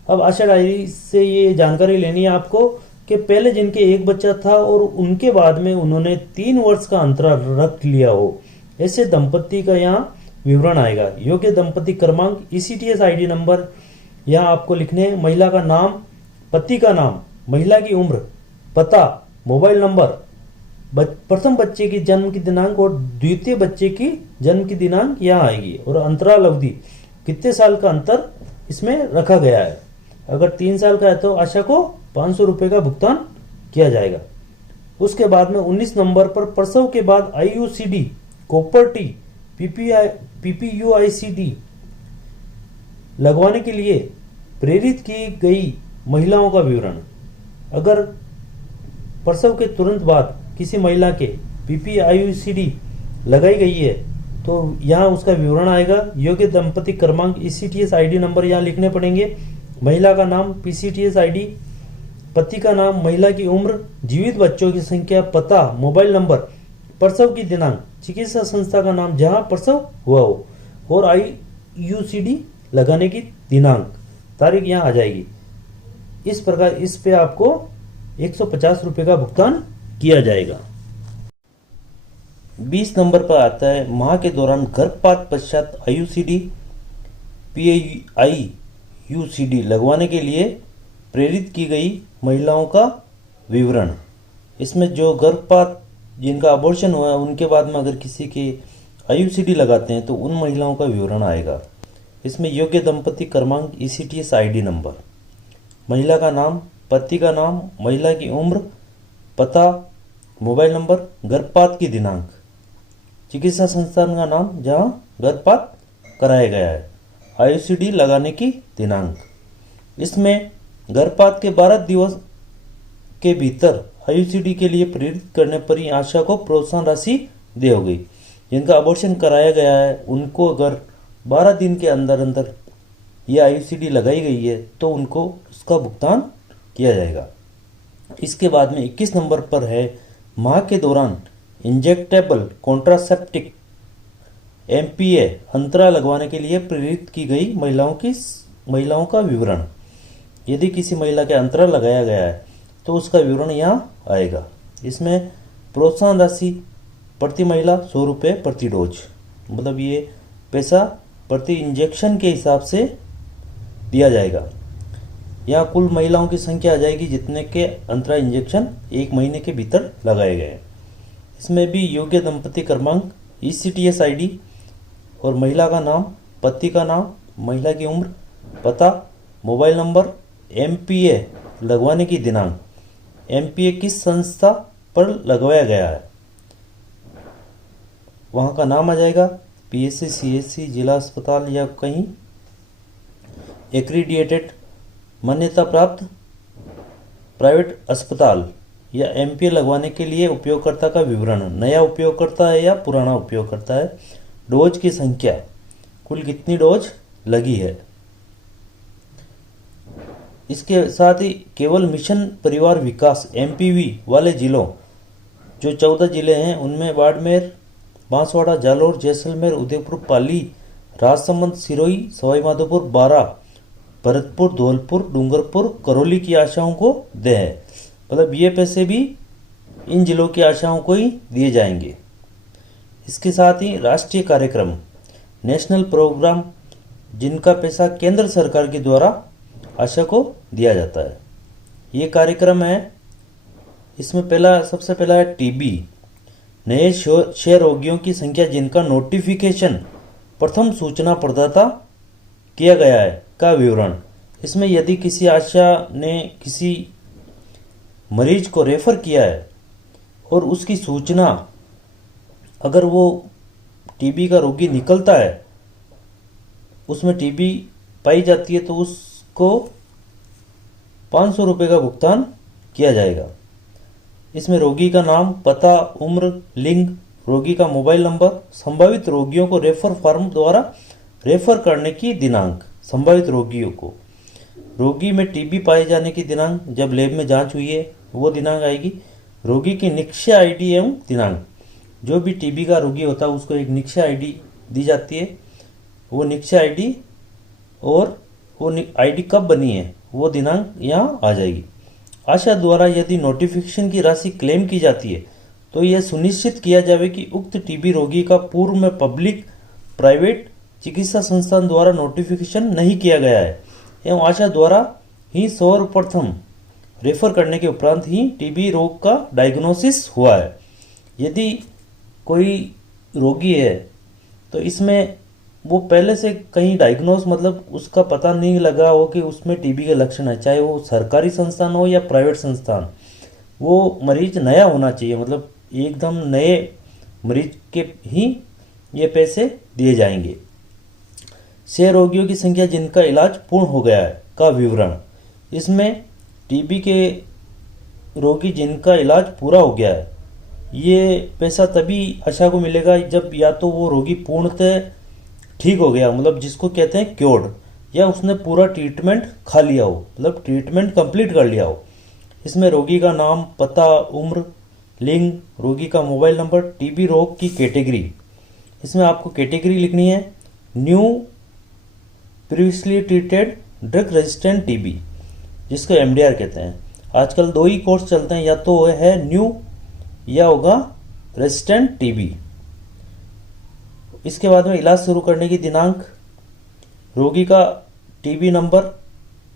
अब आशा डायरी से ये जानकारी लेनी है आपको कि पहले जिनके 1 बच्चा था और उनके बाद में उन्होंने 3 वर्ष का अंतराल रख लिया हो, ऐसे दंपति का यहाँ विवरण आएगा। योग्य दंपति क्रमांक, ईसीटीएस आईडी नंबर यहाँ आपको लिखने हैं। महिला का नाम, पति का नाम, महिला की उम्र, पता, मोबाइल नंबर, प्रथम बच्चे की जन्म की दिनांक और द्वितीय बच्चे की जन्म की दिनांक यहाँ आएगी और अंतराल अवधि कितने साल का अंतर इसमें रखा गया है। अगर 3 साल का है तो आशा को 500 रुपये का भुगतान किया जाएगा। उसके बाद में 19 नंबर पर प्रसव के बाद आईयूसीडी, कॉपर्टी, पीपीयूआईसीडी लगवाने के लिए प्रेरित की गई महिलाओं का विवरण। अगर प्रसव के तुरंत बाद किसी महिला के पीपीआईसीडी लगाई गई है तो यहाँ उसका विवरण आएगा। योग्य दंपति क्रमांक, ईसीटीएस आईडी नंबर यहाँ लिखने पड़ेंगे। महिला का नाम, पीसीटीएस आईडी, पति का नाम, महिला की उम्र, जीवित बच्चों की संख्या, पता, मोबाइल नंबर, प्रसव की दिनांक, चिकित्सा संस्था का नाम जहां प्रसव हुआ हो और आईयूसीडी लगाने की दिनांक, तारीख यहाँ आ जाएगी। इस प्रकार इस पे आपको 150 रुपये का भुगतान किया जाएगा। 20 नंबर पर आता है, माह के दौरान गर्भपात पश्चात आईयूसीडी PIIUCD लगवाने के लिए प्रेरित की गई महिलाओं का विवरण। इसमें जो गर्भपात जिनका अबॉर्शन हुआ है उनके बाद में अगर किसी के IUCD लगाते हैं तो उन महिलाओं का विवरण आएगा। इसमें योग्य दंपति क्रमांक, ECTS ID नंबर, महिला का नाम, पति का नाम, महिला की उम्र, पता, मोबाइल नंबर, गर्भपात की दिनांक, चिकित्सा संस्थान का नाम जहां गर्भपात कराया गया है, IUCD लगाने की दिनांक। इसमें गर्भपात के 12 दिवस के भीतर IUCD के लिए प्रेरित करने पर ही आशा को प्रोत्साहन राशि दी होगी। जिनका अबॉर्शन कराया गया है उनको अगर 12 दिन के अंदर अंदर ये IUCD लगाई गई है तो उनको उसका भुगतान किया जाएगा। इसके बाद में 21 नंबर पर है, माह के दौरान इंजेक्टेबल कॉन्ट्रासेप्टिक MPA अंतरा लगवाने के लिए प्रेरित की गई महिलाओं का विवरण। यदि किसी महिला के अंतरा लगाया गया है तो उसका विवरण यहाँ आएगा। इसमें प्रोत्साहन राशि प्रति महिला 100 रुपये प्रति डोज, मतलब ये पैसा प्रति इंजेक्शन के हिसाब से दिया जाएगा। यहाँ कुल महिलाओं की संख्या आ जाएगी जितने के अंतरा इंजेक्शन 1 महीने के भीतर लगाए गए। इसमें भी योग्य दंपति क्रमांक, ECTS ID और महिला का नाम, पति का नाम, महिला की उम्र, पता, मोबाइल नंबर, MPA लगवाने की दिनांक, MPA किस संस्था पर लगवाया गया है वहाँ का नाम आ जाएगा, PSC, CSC, जिला अस्पताल या कहीं एक्रीडिएटेड मान्यता प्राप्त प्राइवेट अस्पताल, या MPA लगवाने के लिए उपयोगकर्ता का विवरण, नया उपयोगकर्ता है या पुराना उपयोगकर्ता है, डोज की संख्या, कुल कितनी डोज लगी है। इसके साथ ही केवल मिशन परिवार विकास MPV वाले जिलों, जो 14 जिले हैं उनमें बाड़मेर, बांसवाड़ा, जालौर, जैसलमेर, उदयपुर, पाली, राजसमंद, सिरोही, सवाई माधोपुर, बारा, भरतपुर, धौलपुर, डूंगरपुर, करौली की आशाओं को दे है। मतलब ये पैसे भी इन जिलों की आशाओं को ही दिए जाएंगे। इसके साथ ही राष्ट्रीय कार्यक्रम, नेशनल प्रोग्राम, जिनका पैसा केंद्र सरकार के द्वारा आशा को दिया जाता है। ये कार्यक्रम है, इसमें सबसे पहला है TB, नए क्षय रोगियों की संख्या जिनका नोटिफिकेशन प्रथम सूचना प्रदाता किया गया है का विवरण। इसमें यदि किसी आशा ने किसी मरीज को रेफर किया है और उसकी सूचना, अगर वो TB का रोगी निकलता है, उसमें TB पाई जाती है तो उसको 500 रुपये का भुगतान किया जाएगा। इसमें रोगी का नाम, पता, उम्र, लिंग, रोगी का मोबाइल नंबर, संभावित रोगियों को रेफर फॉर्म द्वारा रेफर करने की दिनांक, संभावित रोगियों को, रोगी में TB पाए जाने की दिनांक, जब लैब में जांच हुई है वो दिनांक आएगी, रोगी की निक्षय ID एवं दिनांक, जो भी TB का रोगी होता है उसको एक निक्षय ID दी जाती है, वो निक्षय ID और वो ID कब बनी है वो दिनांक यहाँ आ जाएगी। आशा द्वारा यदि नोटिफिकेशन की राशि क्लेम की जाती है तो यह सुनिश्चित किया जाए कि उक्त TB रोगी का पूर्व में पब्लिक प्राइवेट चिकित्सा संस्थान द्वारा नोटिफिकेशन नहीं किया गया है एवं आशा द्वारा ही सर्वप्रथम रेफर करने के उपरांत ही TB रोग का डायग्नोसिस हुआ है। यदि कोई रोगी है तो इसमें वो पहले से कहीं डायग्नोस, मतलब उसका पता नहीं लगा हो कि उसमें TB के लक्षण है, चाहे वो सरकारी संस्थान हो या प्राइवेट संस्थान, वो मरीज नया होना चाहिए, मतलब एकदम नए मरीज के ही ये पैसे दिए जाएंगे। क्षय रोगियों की संख्या जिनका इलाज पूर्ण हो गया है का विवरण। इसमें TB के रोगी जिनका इलाज पूरा हो गया है, ये पैसा तभी आशा को मिलेगा जब या तो वो रोगी पूर्णतः ठीक हो गया, मतलब जिसको कहते हैं क्योर्ड, या उसने पूरा ट्रीटमेंट खा लिया हो, मतलब ट्रीटमेंट कंप्लीट कर लिया हो। इसमें रोगी का नाम, पता, उम्र, लिंग, रोगी का मोबाइल नंबर, TB रोग की कैटेगरी, इसमें आपको कैटेगरी लिखनी है, new previously treated drug resistant TB, जिसको एमडीआर कहते हैं। आजकल दो ही कोर्स चलते हैं, या तो वो है न्यू या होगा रेजिस्टेंट टीबी। इसके बाद में इलाज शुरू करने की दिनांक, रोगी का टीबी नंबर,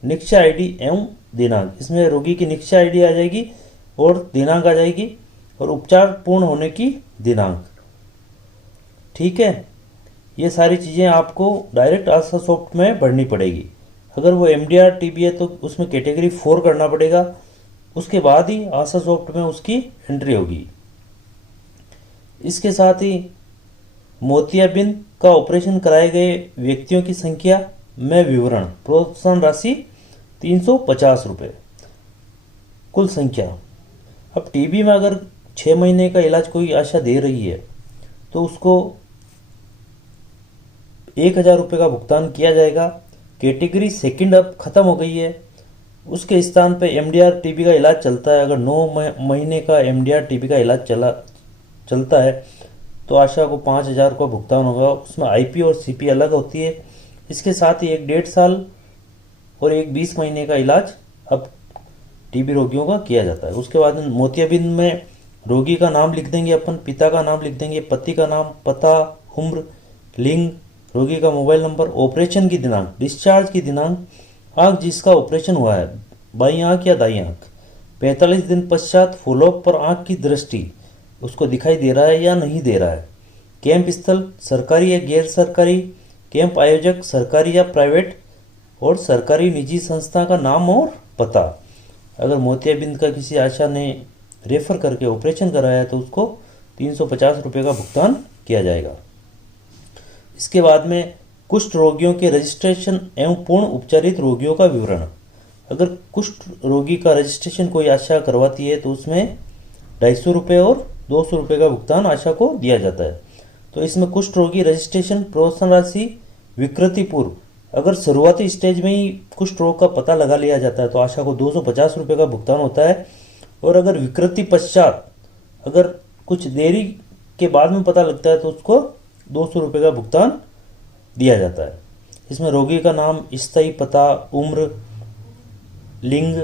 निश्चय आईडी एवं दिनांक। इसमें रोगी की निश्चय आईडी आ जाएगी और दिनांक आ जाएगी, और उपचार पूर्ण होने की दिनांक। ठीक है, ये सारी चीज़ें आपको डायरेक्ट आशा सॉफ्ट में भरनी पड़ेगी। अगर वो एमडीआर टीबी है तो उसमें कैटेगरी 4 करना पड़ेगा, उसके बाद ही आशा सॉफ्ट में उसकी एंट्री होगी। इसके साथ ही मोतियाबिंद का ऑपरेशन कराए गए व्यक्तियों की संख्या में विवरण, प्रोत्साहन राशि 350 रुपये कुल संख्या। अब टीबी में अगर 6 महीने का इलाज कोई आशा दे रही है तो उसको 1000 रुपये का भुगतान किया जाएगा। कैटेगरी सेकंड अब खत्म हो गई है, उसके स्थान पे एमडीआर टीबी का इलाज चलता है। अगर 9 महीने का एमडीआर टीबी का इलाज चलता है तो आशा को 5000 का भुगतान होगा। उसमें आईपी और सीपी अलग होती है। इसके साथ ही एक 1.5 साल और एक 20 महीने का इलाज अब टीबी रोगियों का किया जाता है। उसके बाद मोतियाबिंद में रोगी का नाम लिख देंगे अपन, पिता का नाम लिख देंगे, पति का नाम, पता, उम्र, लिंग, रोगी का मोबाइल नंबर, ऑपरेशन की दिनांक, डिस्चार्ज की दिनांक, आँख जिसका ऑपरेशन हुआ है, बाई आँख या दाई आँख, 45 दिन पश्चात फॉलोअप पर आँख की दृष्टि उसको दिखाई दे रहा है या नहीं दे रहा है, कैंप स्थल सरकारी या गैर सरकारी, कैंप आयोजक सरकारी या प्राइवेट, और सरकारी निजी संस्था का नाम और पता। अगर मोतियाबिंद का किसी आशा ने रेफर करके ऑपरेशन कराया है तो उसको 350 रुपये का भुगतान किया जाएगा। इसके बाद में कुष्ठ रोगियों के रजिस्ट्रेशन एवं पूर्ण उपचारित रोगियों का विवरण। अगर कुष्ठ रोगी का रजिस्ट्रेशन कोई आशा करवाती है तो उसमें 250 रुपये और 200 रुपये का भुगतान आशा को दिया जाता है। तो इसमें कुष्ठ रोगी रजिस्ट्रेशन प्रोत्साहन राशि विकृति पूर्व, अगर शुरुआती स्टेज में ही कुष्ठ रोग का पता लगा लिया जाता है तो आशा को 250 रुपये का भुगतान होता है। और अगर विकृति पश्चात अगर कुछ देरी के बाद में पता लगता है तो उसको 200 रुपये का भुगतान दिया जाता है। इसमें रोगी का नाम, स्थायी पता, उम्र, लिंग,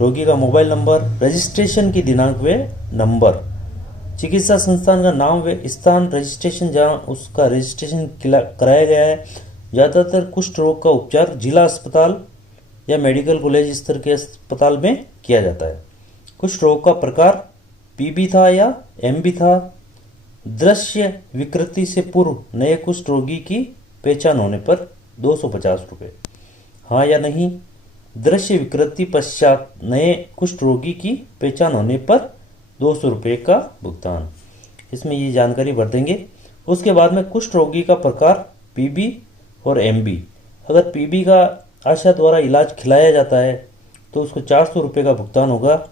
रोगी का मोबाइल नंबर, रजिस्ट्रेशन की दिनांक व नंबर, चिकित्सा संस्थान का नाम व स्थान, रजिस्ट्रेशन जहां उसका रजिस्ट्रेशन कराया गया है। ज़्यादातर कुष्ठ रोग का उपचार जिला अस्पताल या मेडिकल कॉलेज स्तर के अस्पताल में किया जाता है। कुष्ठ रोग का प्रकार पीबी था या एमबी था। दृश्य विकृति से पूर्व नए कुष्ठ रोगी की पहचान होने पर 250 रुपये, हाँ या नहीं। दृश्य विकृति पश्चात नए कुष्ठ रोगी की पहचान होने पर 200 रुपये का भुगतान। इसमें ये जानकारी भर देंगे। उसके बाद में कुष्ठ रोगी का प्रकार पीबी और एमबी। अगर पीबी का आशा द्वारा इलाज खिलाया जाता है तो उसको 400 रुपये का भुगतान होगा,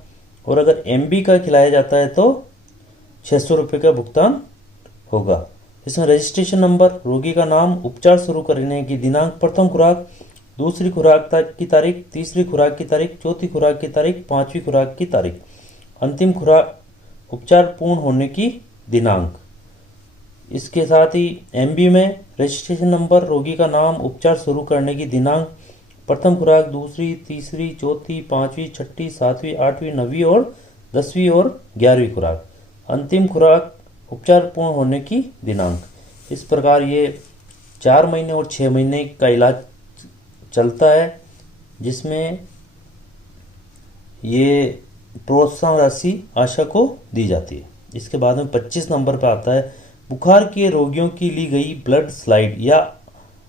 और अगर एमबी का खिलाया जाता है तो 600 रुपये का भुगतान होगा। इसमें रजिस्ट्रेशन नंबर, रोगी का नाम, उपचार शुरू करने की दिनांक, प्रथम खुराक, दूसरी खुराक की तारीख, तीसरी खुराक की तारीख, चौथी खुराक की तारीख, पांचवी खुराक की तारीख, अंतिम खुराक, उपचार पूर्ण होने की दिनांक। इसके साथ ही एमबी में रजिस्ट्रेशन नंबर, रोगी का नाम, उपचार शुरू करने की दिनांक, प्रथम खुराक, दूसरी, तीसरी, चौथी, पांचवी, छठी, सातवीं, आठवीं, नवीं और 10वीं और 11वीं खुराक, अंतिम खुराक, उपचार पूर्ण होने की दिनांक। इस प्रकार ये 4 महीने और 6 महीने का इलाज चलता है, जिसमें ये प्रोत्साहन राशि आशा को दी जाती है। इसके बाद में 25 नंबर पर आता है बुखार के रोगियों की ली गई ब्लड स्लाइड या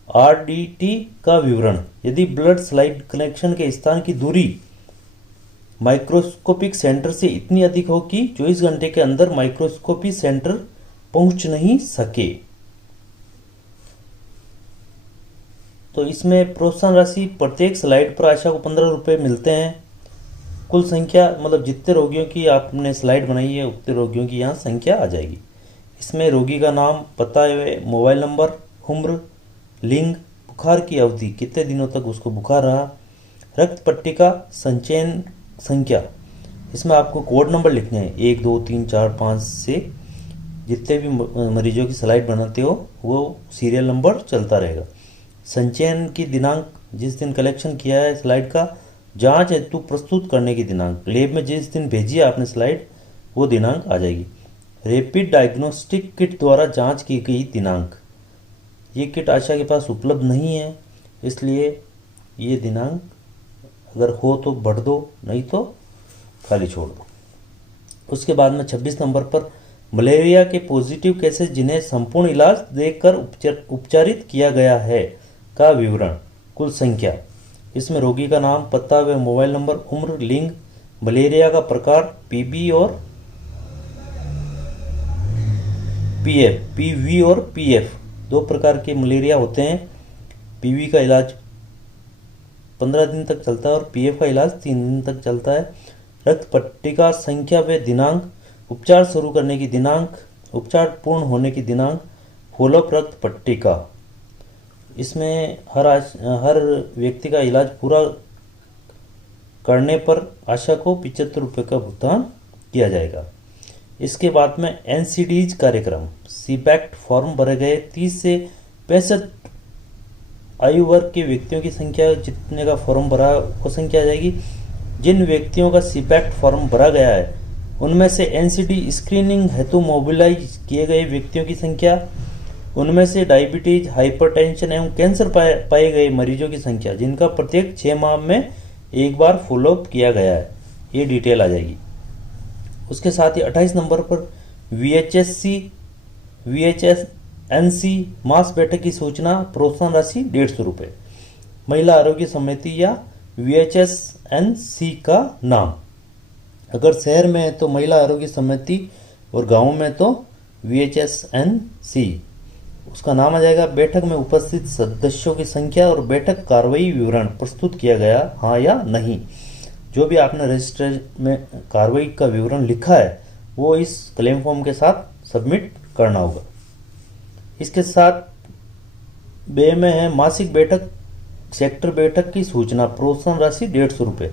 आरडीटी का विवरण। यदि ब्लड स्लाइड कनेक्शन के स्थान की दूरी माइक्रोस्कोपिक सेंटर से इतनी अधिक हो कि 24 घंटे के अंदर माइक्रोस्कोपी सेंटर पहुंच नहीं सके, तो इसमें प्रोत्साहन राशि प्रत्येक स्लाइड पर आशा को 15 रुपये मिलते हैं। कुल संख्या मतलब जितने रोगियों की आपने स्लाइड बनाई है उतने रोगियों की यहाँ संख्या आ जाएगी। इसमें रोगी का नाम, पता, मोबाइल नंबर, उम्र, लिंग, बुखार की अवधि, कितने दिनों तक उसको बुखार रहा, रक्त पट्टिका संचयन संख्या। इसमें आपको कोड नंबर लिखने हैं 1 2 3 4 5 से जितने भी मरीजों की स्लाइड बनाते हो वो सीरियल नंबर चलता रहेगा। संचयन की दिनांक, जिस दिन कलेक्शन किया है स्लाइड का, जांच हेतु प्रस्तुत करने की दिनांक, लैब में जिस दिन भेजी है आपने स्लाइड वो दिनांक आ जाएगी। रैपिड डायग्नोस्टिक किट द्वारा जांच की गई दिनांक, ये किट आशा के पास उपलब्ध नहीं है, इसलिए ये दिनांक अगर हो तो भर दो, नहीं तो खाली छोड़ दो। उसके बाद में 26 नंबर पर मलेरिया के पॉजिटिव केसेस जिन्हें संपूर्ण इलाज देकर उपचारित किया गया है का विवरण, कुल संख्या। इसमें रोगी का नाम, पता व मोबाइल नंबर, उम्र, लिंग, मलेरिया का प्रकार, पीबी और पीवी और पीएफ, दो प्रकार के मलेरिया होते हैं। पीवी का इलाज 15 दिन तक चलता है और पीएफ का इलाज 3 दिन तक चलता है। रक्त पट्टिका संख्या व दिनांक, उपचार शुरू करने की दिनांक, उपचार पूर्ण होने की दिनांक, फॉलोअप रक्त पट्टिका। इसमें हर व्यक्ति का इलाज पूरा करने पर आशा को 75 रुपये का भुगतान किया जाएगा। इसके बाद में एनसीडीज कार्यक्रम, सीपैक्ट फॉर्म भरे गए 30 से 65 आयु वर्ग के व्यक्तियों की संख्या, जितने का फॉर्म भरा वो संख्या आ जाएगी। जिन व्यक्तियों का सीपैक्ट फॉर्म भरा गया है उनमें से एनसीडी स्क्रीनिंग हेतु मोबिलाइज किए गए व्यक्तियों की संख्या, उनमें से डायबिटीज, हाइपरटेंशन एवं कैंसर पाए गए मरीजों की संख्या, जिनका प्रत्येक 6 माह में एक बार फॉलोअप किया गया है, ये डिटेल आ जाएगी। उसके साथ ही 28 नंबर पर VHSNC मास बैठक की सूचना, प्रोत्साहन राशि 150 रुपये। महिला आरोग्य समिति या VHSNC का नाम, अगर शहर में है तो महिला आरोग्य समिति और गांव में तो VHSNC, उसका नाम आ जाएगा। बैठक में उपस्थित सदस्यों की संख्या और बैठक कार्रवाई विवरण प्रस्तुत किया गया, हाँ या नहीं। जो भी आपने रजिस्टर में कार्रवाई का विवरण लिखा है वो इस क्लेम फॉर्म के साथ सबमिट करना होगा। इसके साथ बे में है मासिक बैठक, सेक्टर बैठक की सूचना, प्रोत्साहन राशि 150 रुपये।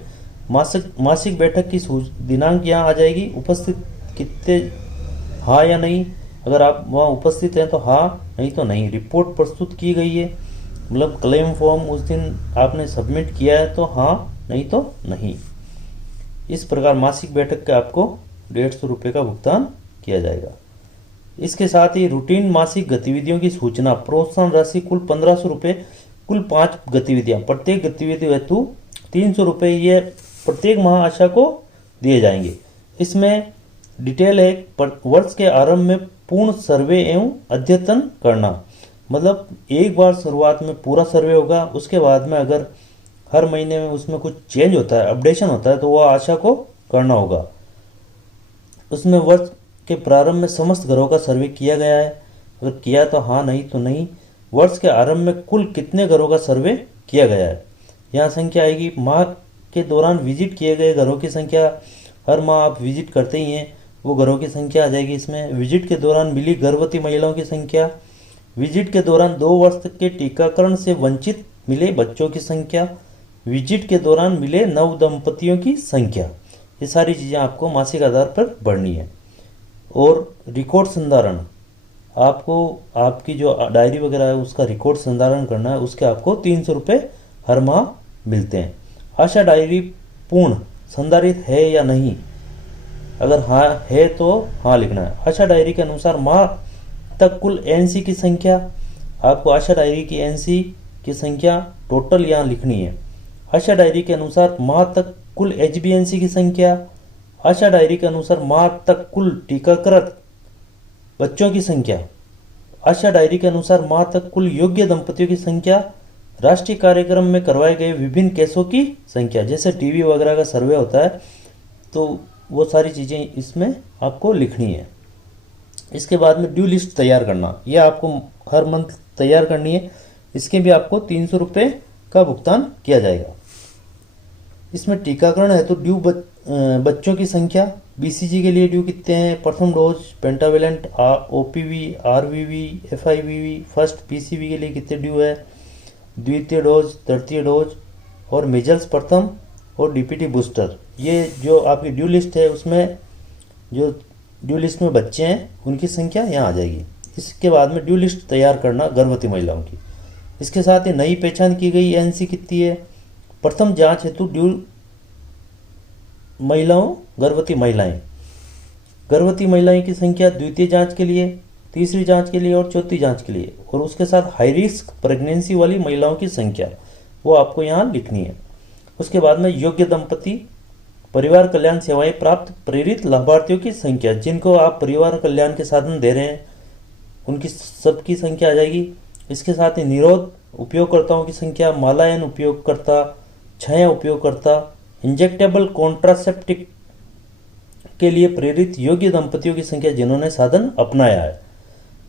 मासिक बैठक की दिनांक यहाँ आ जाएगी, उपस्थित कितने, हाँ या नहीं। अगर आप वहाँ उपस्थित हैं तो हाँ, नहीं तो नहीं। रिपोर्ट प्रस्तुत की गई है, मतलब क्लेम फॉर्म उस दिन आपने सबमिट किया है तो हाँ, नहीं तो नहीं। इस प्रकार मासिक बैठक का आपको 150 रुपये का भुगतान किया जाएगा। इसके साथ ही रूटीन मासिक गतिविधियों की सूचना, प्रोत्साहन राशि कुल 1500 रुपये, कुल 5 गतिविधियां, प्रत्येक गतिविधि हेतु 300 रुपये, ये प्रत्येक माह आशा को दिए जाएंगे। इसमें डिटेल है, वर्ष के आरंभ में पूर्ण सर्वे एवं अद्यतन करना, मतलब एक बार शुरुआत में पूरा सर्वे होगा, उसके बाद में अगर हर महीने में उसमें कुछ चेंज होता है, अपडेशन होता है, तो वह आशा को करना होगा। उसमें वर्ष के प्रारंभ में समस्त घरों का सर्वे किया गया है, अगर किया तो हाँ, नहीं तो नहीं। वर्ष के आरंभ में कुल कितने घरों का सर्वे किया गया है, यहाँ संख्या आएगी। माह के दौरान विजिट किए गए घरों की संख्या, हर माह आप विजिट करते ही हैं, वो घरों की संख्या आ जाएगी इसमें। विजिट के दौरान मिली गर्भवती महिलाओं की संख्या, विजिट के दौरान 2 वर्ष तक के टीकाकरण से वंचित मिले बच्चों की संख्या, विजिट के दौरान मिले नव दंपतियों की संख्या, ये सारी चीज़ें आपको मासिक आधार पर भरनी है। और रिकॉर्ड संधारण, आपको आपकी जो डायरी वगैरह है उसका रिकॉर्ड संधारण करना है, उसके आपको 300 रुपये हर माह मिलते हैं। आशा डायरी पूर्ण संधारित है या नहीं, अगर हाँ है तो हाँ लिखना है। आशा डायरी के अनुसार माह तक कुल एनसी की संख्या, आपको आशा डायरी की एनसी की संख्या टोटल यहाँ लिखनी है। आशा डायरी के अनुसार माह तक कुल एचबीएनसी की संख्या, आशा डायरी के अनुसार माह तक कुल टीकाकृत बच्चों की संख्या, आशा डायरी के अनुसार माह तक कुल योग्य दंपतियों की संख्या, राष्ट्रीय कार्यक्रम में करवाए गए विभिन्न केसों की संख्या, जैसे टीबी वगैरह का सर्वे होता है तो वो सारी चीज़ें इसमें आपको लिखनी है। इसके बाद में ड्यू लिस्ट तैयार करना, ये आपको हर मंथ तैयार करनी है, इसके भी आपको 300 रुपये का भुगतान किया जाएगा। इसमें टीकाकरण है तो ड्यू बच्चों की संख्या, बीसीजी के लिए ड्यू कितने हैं, प्रथम dose pentavalent, OPV, RVV, FIVV, first PCV के लिए कितने ड्यू है, द्वितीय डोज, तृतीय डोज और मेजल्स प्रथम और डीपीटी बूस्टर, ये जो आपकी ड्यू लिस्ट है उसमें जो ड्यू लिस्ट में बच्चे हैं उनकी संख्या यहाँ आ जाएगी। इसके बाद में ड्यू लिस्ट तैयार करना गर्भवती महिलाओं की। इसके साथ ही नई पहचान की गई एनसी कितनी है, प्रथम जांच हेतु ड्यू गर्भवती महिलाएं। गर्भवती महिलाएं की संख्या द्वितीय जांच के लिए, तीसरी जांच के लिए और चौथी जांच के लिए, और उसके साथ हाई रिस्क प्रेगनेंसी वाली महिलाओं की संख्या वो आपको यहाँ लिखनी है। उसके बाद में योग्य दंपति, परिवार कल्याण सेवाएं प्राप्त प्रेरित लाभार्थियों की संख्या, जिनको आप परिवार कल्याण के साधन दे रहे हैं उनकी सबकी संख्या आ जाएगी। इसके साथ ही निरोध उपयोगकर्ताओं की संख्या, मालायन उपयोगकर्ता, क्षय उपयोगकर्ता, इंजेक्टेबल कॉन्ट्रासेप्टिक के लिए प्रेरित योग्य दंपतियों की संख्या जिन्होंने साधन अपनाया है।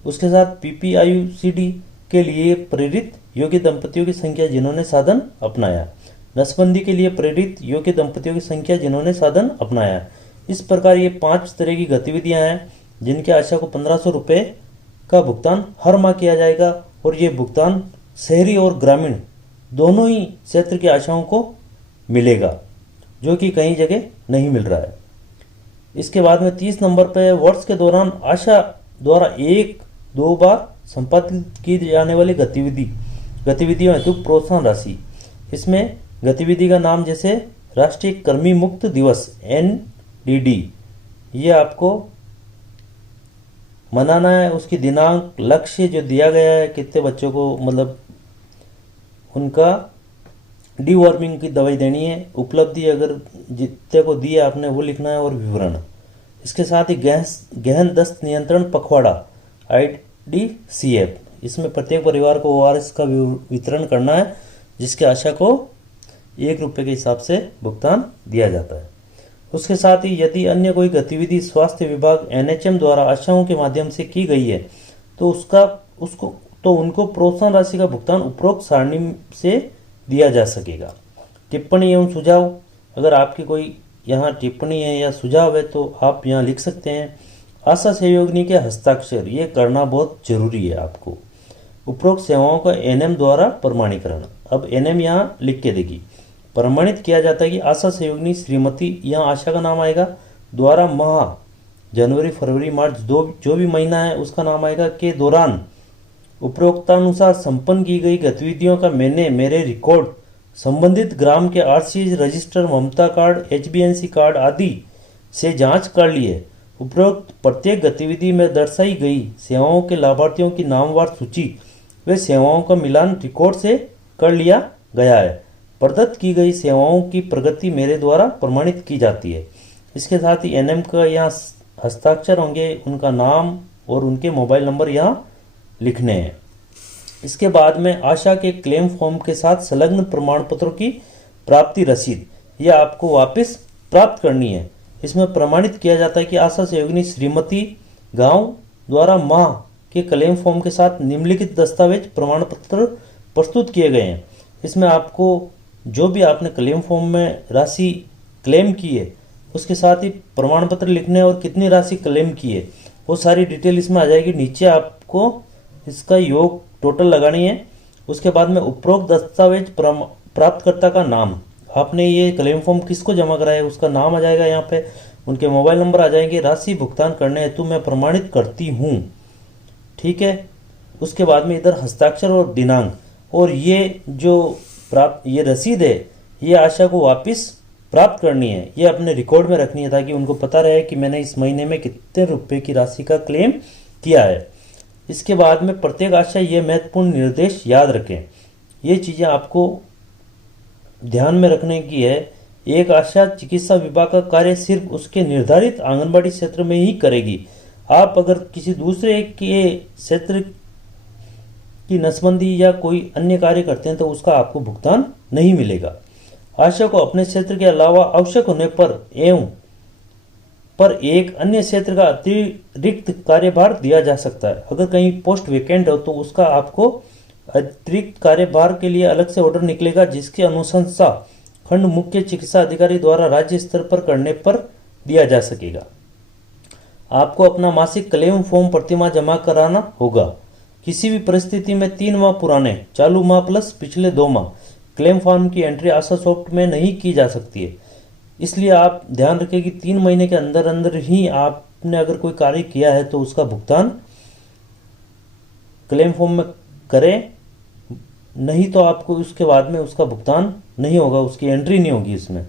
उसके साथ पीपीआईसीडी के लिए प्रेरित योग्य दंपतियों की संख्या जिन्होंने साधन अपनाया, नसबंदी के लिए प्रेरित योग्य दंपतियों की संख्या जिन्होंने साधन अपनाया। इस प्रकार ये 5 तरह की गतिविधियां हैं जिनके आशा को 1500 रुपये का भुगतान हर माह किया जाएगा, और ये भुगतान शहरी और ग्रामीण दोनों ही क्षेत्र की आशाओं को मिलेगा, जो कि कई जगह नहीं मिल रहा है। इसके बाद में 30 नंबर पे वर्ष के दौरान आशा द्वारा 1-2 बार संपादित की जाने वाली गतिविधियों हेतु प्रोत्साहन राशि। इसमें गतिविधि का नाम जैसे राष्ट्रीय कृमि मुक्त दिवस NDD, ये आपको मनाना है। उसकी दिनांक, लक्ष्य जो दिया गया है, कितने बच्चों को मतलब उनका डीवॉर्मिंग की दवाई देनी है, उपलब्धि अगर जितने को दी है आपने वो लिखना है, और विवरण। इसके साथ ही गहन दस्त नियंत्रण पखवाड़ा IDCF, इसमें प्रत्येक परिवार को ORS का वितरण करना है, जिसके आशा को 1 रुपये के हिसाब से भुगतान दिया जाता है। उसके साथ ही यदि अन्य कोई गतिविधि स्वास्थ्य विभाग NHM द्वारा आशाओं के माध्यम से की गई है तो उनको प्रोत्साहन राशि का भुगतान उपरोक्त सारणी से दिया जा सकेगा। टिप्पणी एवं सुझाव, अगर आपकी कोई यहाँ टिप्पणी है या सुझाव है तो आप यहाँ लिख सकते हैं। आशा सहयोगिनी के हस्ताक्षर ये करना बहुत जरूरी है आपको। उपरोक्त सेवाओं का NM द्वारा प्रमाणीकरण, अब NM यहाँ लिख के देगी। प्रमाणित किया जाता है कि आशा सहयोगिनी श्रीमती, यहाँ आशा का नाम आएगा, द्वारा माह जनवरी फरवरी मार्च जो भी महीना है उसका नाम आएगा के दौरान उपरोक्तानुसार संपन्न की गई गतिविधियों का मैंने मेरे रिकॉर्ड संबंधित ग्राम के RCH रजिस्टर, ममता कार्ड, HBNC कार्ड आदि से जांच कर ली है। उपरोक्त प्रत्येक गतिविधि में दर्शाई गई सेवाओं के लाभार्थियों की नामवार सूची वे सेवाओं का मिलान रिकॉर्ड से कर लिया गया है। प्रदत्त की गई सेवाओं की प्रगति मेरे द्वारा प्रमाणित की जाती है। इसके साथ ही NM का यहाँ हस्ताक्षर होंगे, उनका नाम और उनके मोबाइल नंबर यहाँ लिखने हैं। इसके बाद में आशा के क्लेम फॉर्म के साथ संलग्न प्रमाण पत्रों की प्राप्ति रसीद यह आपको वापस प्राप्त करनी है। इसमें प्रमाणित किया जाता है कि आशा सहयोगिनी श्रीमती गांव द्वारा माह के क्लेम फॉर्म के साथ निम्नलिखित दस्तावेज प्रमाण पत्र प्रस्तुत किए गए हैं। इसमें आपको जो भी आपने क्लेम फॉर्म में राशि क्लेम की है उसके साथ ही प्रमाण पत्र लिखने और कितनी राशि क्लेम की है वो सारी डिटेल इसमें आ जाएगी। नीचे आपको इसका योग टोटल लगानी है। उसके बाद में उपरोक्त दस्तावेज प्राप्तकर्ता का नाम, आपने ये क्लेम फॉर्म किसको जमा कराया है उसका नाम आ जाएगा यहाँ पे, उनके मोबाइल नंबर आ जाएंगे। राशि भुगतान करने हेतु मैं प्रमाणित करती हूँ, ठीक है। उसके बाद में इधर हस्ताक्षर और दिनांक, और ये जो ये रसीद है ये आशा को वापस प्राप्त करनी है, ये अपने रिकॉर्ड में रखनी है ताकि उनको पता रहे कि मैंने इस महीने में कितने रुपए की राशि का क्लेम किया है। इसके बाद में प्रत्येक आशा ये महत्वपूर्ण निर्देश याद रखें, ये चीज़ें आपको ध्यान में रखने की है। एक आशा चिकित्सा विभाग का कार्य सिर्फ उसके निर्धारित आंगनबाड़ी क्षेत्र में ही करेगी। आप अगर किसी दूसरे के क्षेत्र की नसबंदी या कोई अन्य कार्य करते हैं तो उसका आपको भुगतान नहीं मिलेगा। आशा को अपने क्षेत्र के अलावा आवश्यक होने पर एक अन्य क्षेत्र का अतिरिक्त कार्यभार दिया जा सकता है। अगर कहीं पोस्ट वैकेंट हो तो उसका आपको अतिरिक्त कार्यभार के लिए अलग से ऑर्डर निकलेगा, जिसकी अनुशंसा खंड मुख्य चिकित्सा अधिकारी द्वारा राज्य स्तर पर करने पर दिया जा सकेगा। आपको अपना मासिक क्लेम फॉर्म प्रतिमाह जमा कराना होगा। किसी भी परिस्थिति में 3 माह पुराने चालू माह प्लस पिछले 2 माह क्लेम फॉर्म की एंट्री आशा सॉफ्ट में नहीं की जा सकती है। इसलिए आप ध्यान रखें कि 3 महीने के अंदर अंदर ही आपने अगर कोई कार्य किया है तो उसका भुगतान क्लेम फॉर्म में करें, नहीं तो आपको उसके बाद में उसका भुगतान नहीं होगा, उसकी एंट्री नहीं होगी इसमें।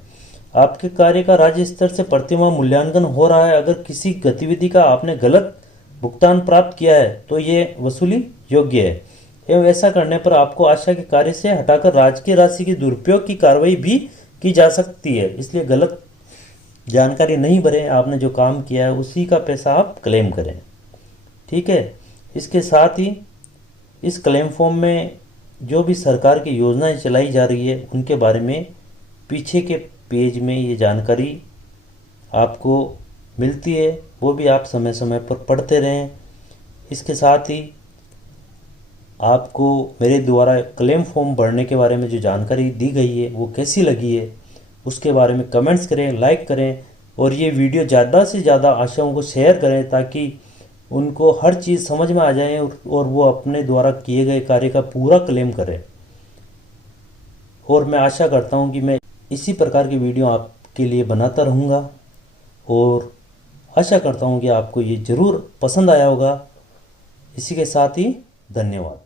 आपके कार्य का राज्य स्तर से प्रतिमाह मूल्यांकन हो रहा है। अगर किसी गतिविधि का आपने गलत भुगतान प्राप्त किया है तो ये वसूली योग्य है एवं ऐसा करने पर आपको आशा के कार्य से हटाकर राजकीय राशि के दुरुपयोग की कार्रवाई भी की जा सकती है। इसलिए गलत जानकारी नहीं भरें, आपने जो काम किया है उसी का पैसा आप क्लेम करें। ठीक है। इसके साथ ही इस क्लेम फॉर्म में जो भी सरकार की योजनाएं चलाई जा रही है उनके बारे में पीछे के पेज में ये जानकारी आपको मिलती है, वो भी आप समय समय पर पढ़ते रहें। इसके साथ ही आपको मेरे द्वारा क्लेम फॉर्म भरने के बारे में जो जानकारी दी गई है वो कैसी लगी है उसके बारे में कमेंट्स करें, लाइक करें और ये वीडियो ज़्यादा से ज़्यादा आशाओं को शेयर करें ताकि उनको हर चीज़ समझ में आ जाए और वो अपने द्वारा किए गए कार्य का पूरा क्लेम करें। और मैं आशा करता हूँ कि मैं इसी प्रकार की वीडियो आपके लिए बनाता रहूँगा और आशा करता हूँ कि आपको ये ज़रूर पसंद आया होगा। इसी के साथ ही धन्यवाद।